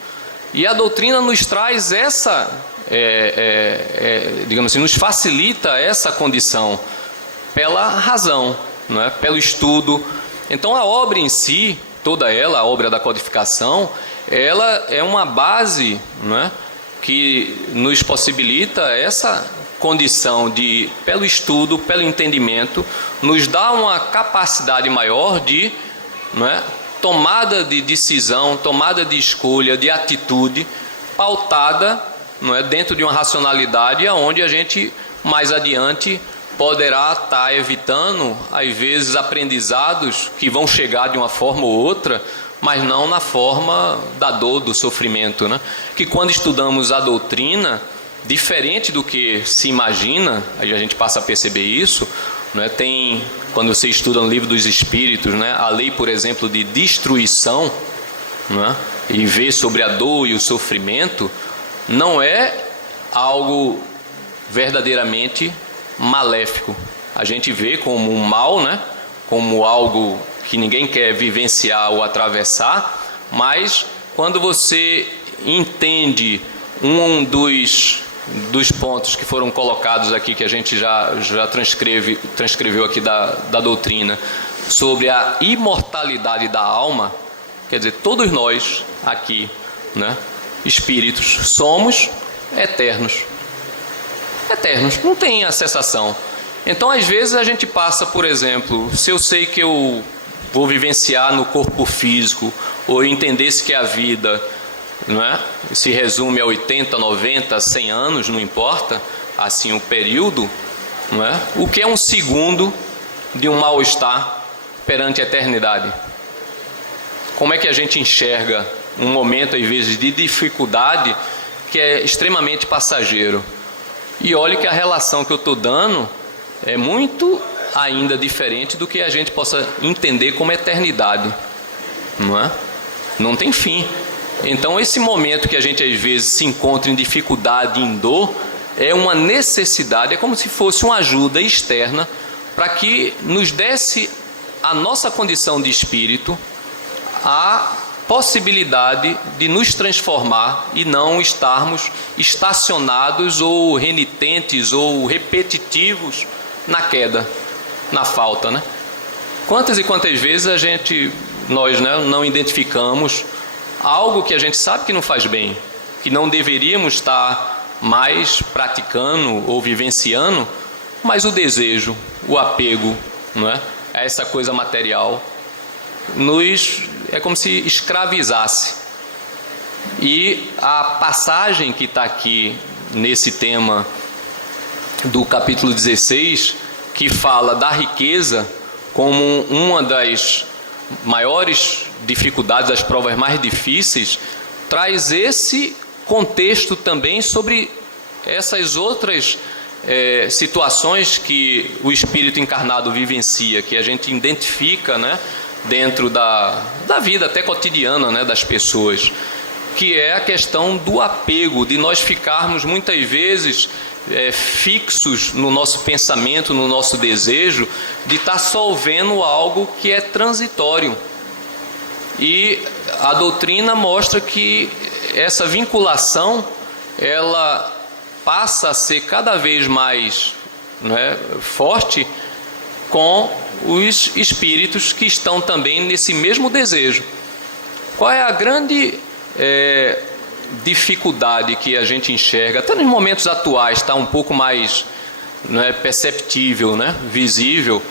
E a doutrina nos traz essa, digamos assim, nos facilita essa condição pela razão, não é? Pelo estudo. Então a obra em si, toda ela, a obra da codificação, ela é uma base, não é? Que nos possibilita essa condição de, pelo estudo, pelo entendimento, nos dá uma capacidade maior de, não é, tomada de decisão, tomada de escolha, de atitude, pautada, não é, dentro de uma racionalidade onde a gente mais adiante poderá estar evitando, às vezes, aprendizados que vão chegar de uma forma ou outra, mas não na forma da dor, do sofrimento, né? Que quando estudamos a doutrina, diferente do que se imagina, aí a gente passa a perceber isso, né? Tem, quando você estuda no livro dos Espíritos, né, a lei, por exemplo, de destruição, né, e vê sobre a dor e o sofrimento, não é algo verdadeiramente maléfico. A gente vê como um mal, né, como algo que ninguém quer vivenciar ou atravessar, mas quando você entende um dos pontos que foram colocados aqui, que a gente já transcreveu aqui da doutrina, sobre a imortalidade da alma, quer dizer, todos nós aqui, né, espíritos, somos eternos. Eternos, não tem a cessação. Então, às vezes, a gente passa, por exemplo, se eu sei que eu vou vivenciar no corpo físico, ou entendesse que a vida, não é, se resume a 80, 90, 100 anos, não importa, assim, o período, não é? O que é um segundo de um mal-estar perante a eternidade? Como é que a gente enxerga um momento, às vezes, de dificuldade que é extremamente passageiro? E olhe que a relação que eu estou dando é muito ainda diferente do que a gente possa entender como eternidade, não é? Não tem fim. Então, esse momento que a gente às vezes se encontra em dificuldade, em dor, é uma necessidade, é como se fosse uma ajuda externa para que nos desse a nossa condição de espírito a possibilidade de nos transformar e não estarmos estacionados ou renitentes ou repetitivos na queda, na falta, né? Quantas e quantas vezes nós, né, não identificamos algo que a gente sabe que não faz bem, que não deveríamos estar mais praticando ou vivenciando, mas o desejo, o apego, não é, a essa coisa material é como se escravizasse. E a passagem que está aqui nesse tema do capítulo 16, que fala da riqueza como uma das maiores dificuldades, das provas mais difíceis, traz esse contexto também sobre essas outras situações que o espírito encarnado vivencia, que a gente identifica, né, dentro da vida até cotidiana, né, das pessoas, que é a questão do apego, de nós ficarmos muitas vezes fixos no nosso pensamento, no nosso desejo, de estar solvendo algo que é transitório. E a doutrina mostra que essa vinculação, ela passa a ser cada vez mais, né, forte com os espíritos que estão também nesse mesmo desejo. Qual é a grande dificuldade que a gente enxerga, até nos momentos atuais está um pouco mais, né, perceptível, né, visível,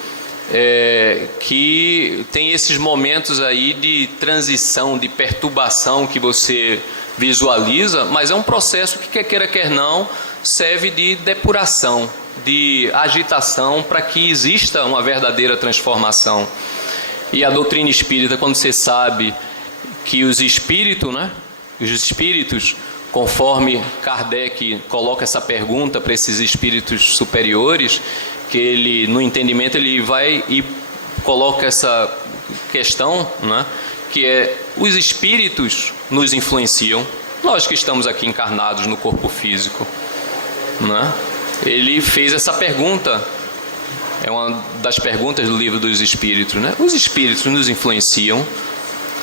que tem esses momentos aí de transição, de perturbação que você visualiza, mas é um processo que, quer queira quer não, serve de depuração, de agitação para que exista uma verdadeira transformação. E a doutrina espírita, quando você sabe que os espíritos, né, os espíritos, conforme Kardec coloca essa pergunta para esses espíritos superiores, que ele, no entendimento, ele vai e coloca essa questão, né, que é: os espíritos nos influenciam, nós que estamos aqui encarnados no corpo físico, né? Ele fez essa pergunta, é uma das perguntas do livro dos Espíritos, né? Os espíritos nos influenciam?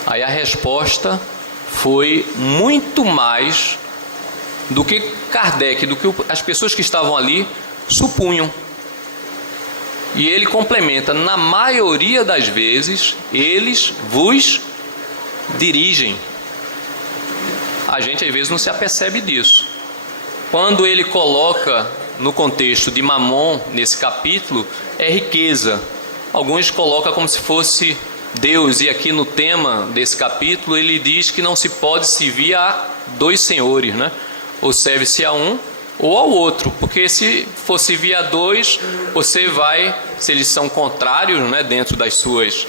Aí a resposta foi muito mais do que Kardec, do que as pessoas que estavam ali supunham. E ele complementa: na maioria das vezes, eles vos dirigem. A gente às vezes não se apercebe disso. Quando ele coloca, no contexto de Mamon, nesse capítulo, é riqueza. Alguns colocam como se fosse Deus, e aqui no tema desse capítulo ele diz que não se pode servir a dois senhores, né? Ou serve-se a um ou ao outro, porque se for servir a dois, você vai, se eles são contrários, né, dentro das suas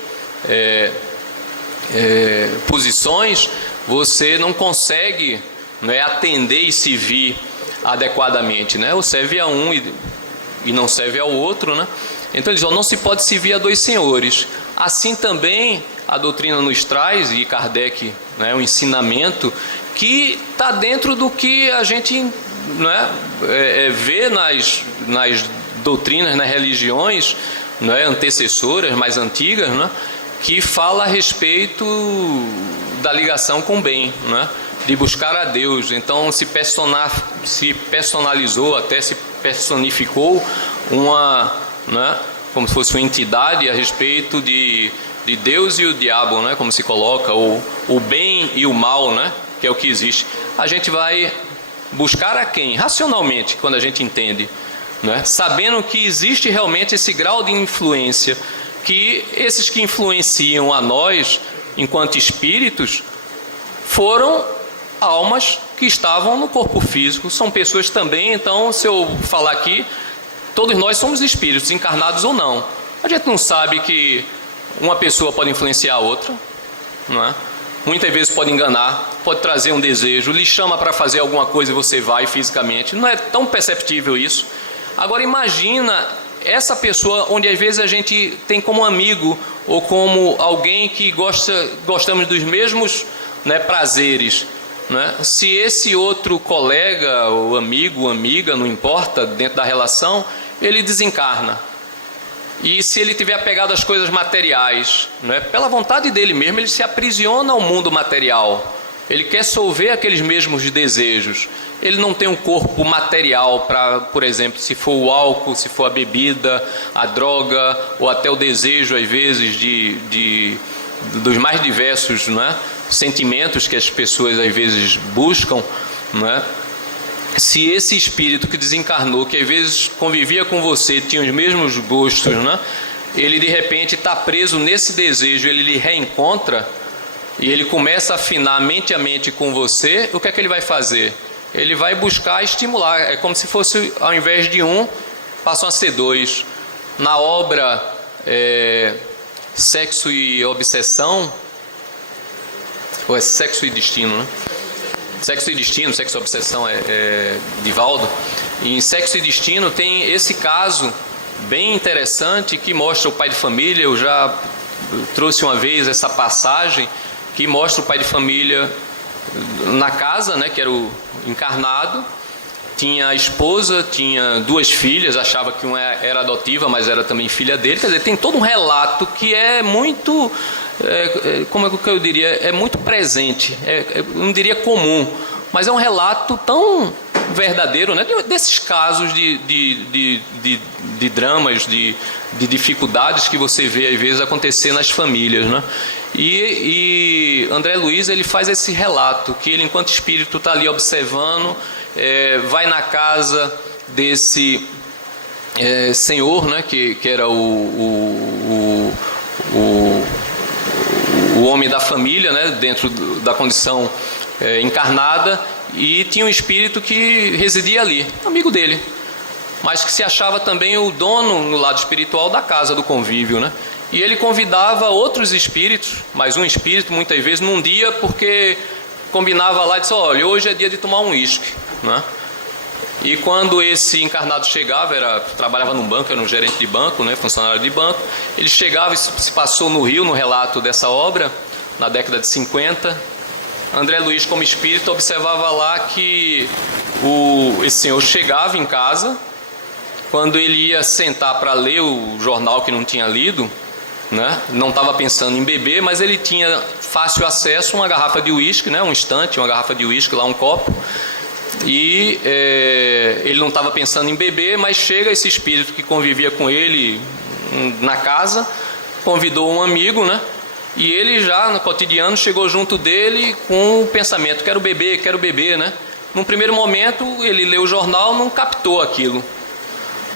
posições, você não consegue, né, atender e servir adequadamente, né? Ou serve a um e não serve ao outro, né? Então eles dizem, não se pode servir a dois senhores. Assim também a doutrina nos traz, e Kardec, né, um ensinamento que está dentro do que a gente, né, vê nas doutrinas, nas religiões, né, antecessoras, mais antigas, né, que fala a respeito da ligação com o bem, né, de buscar a Deus. Então se personalizou, até se personificou uma, né, como se fosse uma entidade a respeito de Deus e o diabo, né, como se coloca, ou o bem e o mal, né, que é o que existe. A gente vai buscar a quem? Racionalmente, quando a gente entende, né, sabendo que existe realmente esse grau de influência, que esses que influenciam a nós, enquanto espíritos, foram almas que estavam no corpo físico, são pessoas também. Então, se eu falar aqui, todos nós somos espíritos, encarnados ou não. A gente não sabe que uma pessoa pode influenciar a outra, não é? Muitas vezes pode enganar, pode trazer um desejo, lhe chama para fazer alguma coisa e você vai fisicamente. Não é tão perceptível isso. Agora imagina essa pessoa onde às vezes a gente tem como amigo ou como alguém que gostamos dos mesmos, né, prazeres, né? Se esse outro colega ou amigo ou amiga, não importa, dentro da relação, ele desencarna. E se ele tiver apegado às coisas materiais, né, pela vontade dele mesmo, ele se aprisiona ao mundo material. Ele quer solver aqueles mesmos desejos. Ele não tem um corpo material para, por exemplo, se for o álcool, se for a bebida, a droga, ou até o desejo, às vezes, dos mais diversos, né, sentimentos que as pessoas, às vezes, buscam, né? Se esse espírito que desencarnou, que às vezes convivia com você, tinha os mesmos gostos, né? Ele de repente está preso nesse desejo, ele lhe reencontra e ele começa a afinar mente a mente com você, o que é que ele vai fazer? Ele vai buscar estimular, é como se fosse, ao invés de um, passam a ser dois. Na obra Sexo e Obsessão, ou é Sexo e Destino, né? Sexo e Destino, Sexo e Obsessão de Valdo. E em Sexo e Destino tem esse caso bem interessante que mostra o pai de família. Eu já trouxe uma vez essa passagem que mostra o pai de família na casa, né, que era o encarnado. Tinha a esposa, tinha duas filhas, achava que uma era adotiva, mas era também filha dele. Quer dizer, tem todo um relato que é muito... como é que eu diria, é muito presente, eu não diria comum, mas é um relato tão verdadeiro, né, desses casos de dramas, de dificuldades que você vê às vezes acontecer nas famílias, né? E André Luiz, ele faz esse relato, que ele enquanto espírito está ali observando, vai na casa desse senhor, né, que era o homem da família, né, dentro da condição encarnada, e tinha um espírito que residia ali, amigo dele, mas que se achava também o dono no lado espiritual da casa, do convívio, né? E ele convidava outros espíritos, mais um espírito muitas vezes num dia, porque combinava lá e disse, olha, hoje é dia de tomar um uísque, né? E quando esse encarnado chegava, trabalhava num banco, era um gerente de banco, né, funcionário de banco, ele chegava e se passou no Rio, no relato dessa obra, na década de 50, André Luiz, como espírito, observava lá que esse senhor chegava em casa, quando ele ia sentar para ler o jornal que não tinha lido, né, não estava pensando em beber, mas ele tinha fácil acesso a uma garrafa de uísque, né, um estante, uma garrafa de uísque, lá um copo, e ele não estava pensando em beber, mas chega esse espírito que convivia com ele na casa, convidou um amigo, né? E ele já no cotidiano chegou junto dele com o pensamento, quero beber, né? Num primeiro momento ele leu o jornal, não captou aquilo,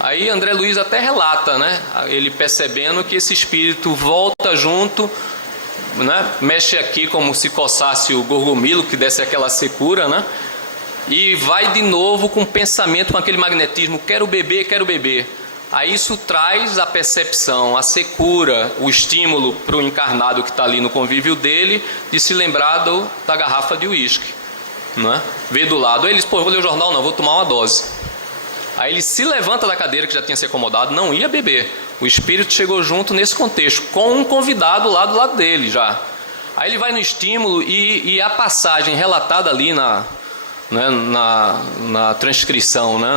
Aí André Luiz até relata, né? Ele percebendo que esse espírito volta junto, né? Mexe aqui como se coçasse o gorgomilo, que desse aquela secura, né? E vai de novo com o pensamento, com aquele magnetismo, quero beber, quero beber. Aí isso traz a percepção, a secura, o estímulo para o encarnado que está ali no convívio dele, de se lembrar da garrafa de uísque, né? Vê do lado, aí ele diz, pô, eu vou ler o jornal, não, vou tomar uma dose. Aí ele se levanta da cadeira que já tinha se acomodado, não ia beber. O espírito chegou junto nesse contexto, com um convidado lá do lado dele já. Aí ele vai no estímulo e a passagem relatada ali na transcrição, né,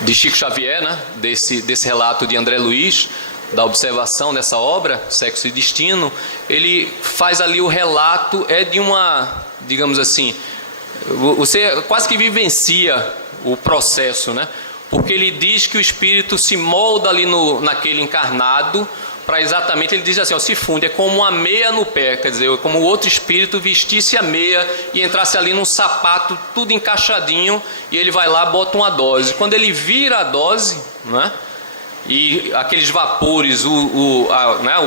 de Chico Xavier, né, desse relato de André Luiz, da observação dessa obra, Sexo e Destino, ele faz ali o relato, de uma, digamos assim, você quase que vivencia o processo, né? Porque ele diz que o espírito se molda ali naquele encarnado, para exatamente, ele diz assim, ó, se funde, é como uma meia no pé, quer dizer, como o outro espírito vestisse a meia e entrasse ali num sapato, tudo encaixadinho, e ele vai lá, bota uma dose. Quando ele vira a dose, né? E aqueles vapores, o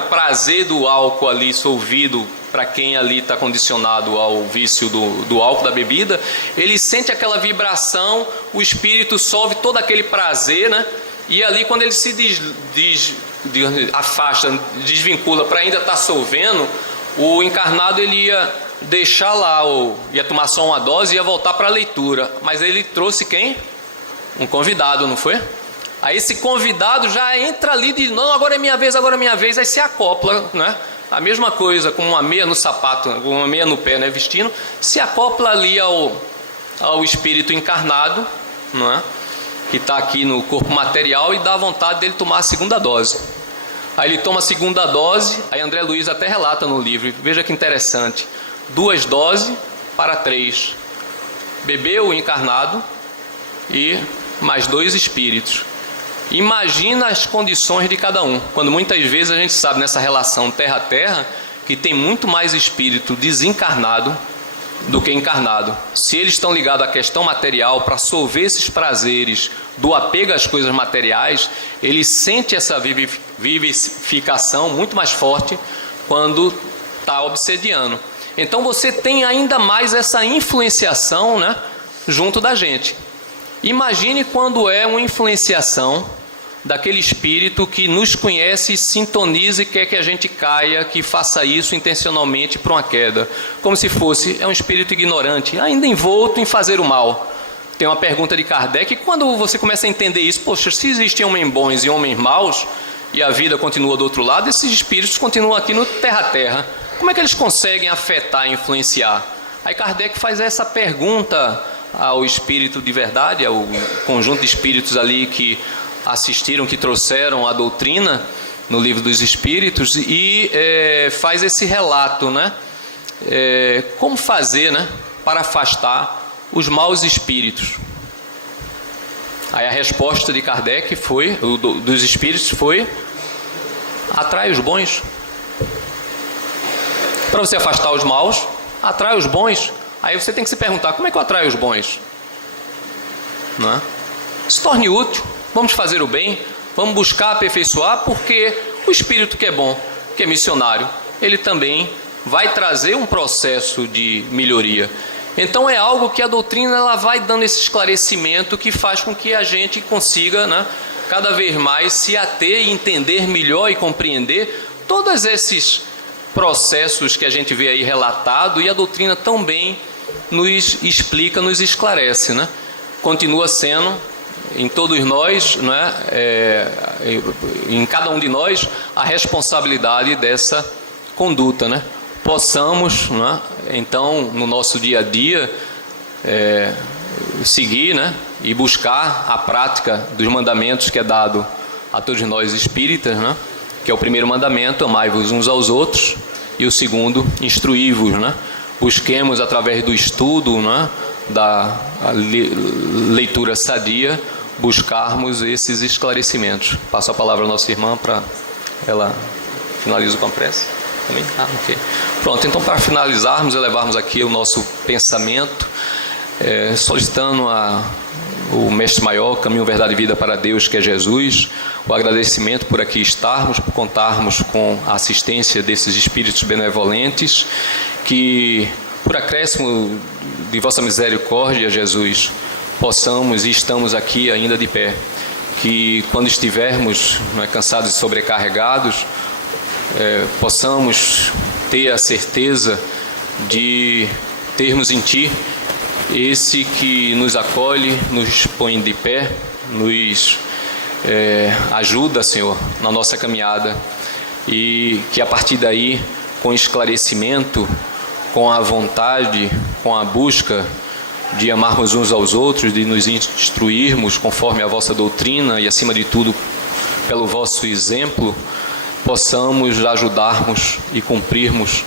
prazer do álcool ali solvido, para quem ali está condicionado ao vício do álcool, da bebida, ele sente aquela vibração, o espírito solve todo aquele prazer, né? E ali quando ele se afasta, desvincula para ainda estar solvendo, o encarnado ele ia deixar lá, ia tomar só uma dose e ia voltar para a leitura. Mas ele trouxe quem? Um convidado, não foi? Aí esse convidado já entra ali de não, agora é minha vez, aí se acopla, né? A mesma coisa, com uma meia no sapato, com uma meia no pé, né, vestindo, se acopla ali ao espírito encarnado, não é? Que está aqui no corpo material, e dá vontade dele tomar a segunda dose. Aí ele toma a segunda dose, aí André Luiz até relata no livro, veja que interessante, 2 doses para 3. Bebeu o encarnado e mais 2 espíritos. Imagina as condições de cada um, quando muitas vezes a gente sabe nessa relação terra-terra que tem muito mais espírito desencarnado do que encarnado. Se eles estão ligados à questão material, para solver esses prazeres do apego às coisas materiais, eles sentem essa vivificação muito mais forte quando está obsediando. Então você tem ainda mais essa influenciação, né, junto da gente. Imagine quando é uma influenciação daquele espírito que nos conhece, sintoniza e quer que a gente caia, que faça isso intencionalmente para uma queda, como se fosse um espírito ignorante, ainda envolto em fazer o mal. Tem uma pergunta de Kardec, quando você começa a entender isso, poxa, se existem homens bons e homens maus, e a vida continua do outro lado, esses espíritos continuam aqui no terra-terra, como é que eles conseguem afetar, influenciar? Aí Kardec faz essa pergunta ao espírito de verdade, ao conjunto de espíritos ali que assistiram, que trouxeram a doutrina no Livro dos Espíritos, e faz esse relato, né? Como fazer, né, para afastar os maus espíritos. Aí a resposta de Kardec foi, dos espíritos foi, atrai os bons. Para você afastar os maus, atrai os bons. Aí você tem que se perguntar, como é que eu atraio os bons? Não é? Se torne útil. Vamos fazer o bem, vamos buscar aperfeiçoar, porque o espírito que é bom, que é missionário, ele também vai trazer um processo de melhoria. Então é algo que a doutrina ela vai dando esse esclarecimento que faz com que a gente consiga, né, cada vez mais se ater e entender melhor e compreender todos esses processos que a gente vê aí relatado, e a doutrina também nos explica, nos esclarece, né? Continua sendo em todos nós, né, em cada um de nós, a responsabilidade dessa conduta, né? Possamos, né, então, no nosso dia a dia, seguir, né, e buscar a prática dos mandamentos que é dado a todos nós espíritas, né, que é o primeiro mandamento, amai-vos uns aos outros, e o segundo, instruí-vos, né? Busquemos através do estudo, né, da leitura sadia, buscarmos esses esclarecimentos. Passo a palavra à nossa irmã para ela finalizar com a prece. Também? Ok. Pronto, então para finalizarmos, elevarmos aqui o nosso pensamento, solicitando o mestre maior, caminho, verdade e vida para Deus, que é Jesus, o agradecimento por aqui estarmos, por contarmos com a assistência desses espíritos benevolentes, que por acréscimo de vossa misericórdia, Jesus, possamos e estamos aqui ainda de pé, que quando estivermos cansados e sobrecarregados, possamos ter a certeza de termos em Ti esse que nos acolhe, nos põe de pé, nos ajuda, Senhor, na nossa caminhada, e que a partir daí, com esclarecimento, com a vontade, com a busca de amarmos uns aos outros, de nos instruirmos conforme a vossa doutrina e, acima de tudo, pelo vosso exemplo, possamos ajudarmos e cumprirmos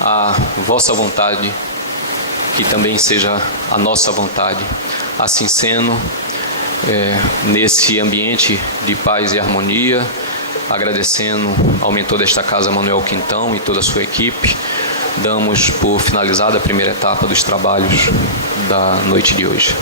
a vossa vontade, que também seja a nossa vontade. Assim sendo, nesse ambiente de paz e harmonia, agradecendo ao mentor desta casa, Manuel Quintão, e toda a sua equipe, damos por finalizada a primeira etapa dos trabalhos da noite de hoje.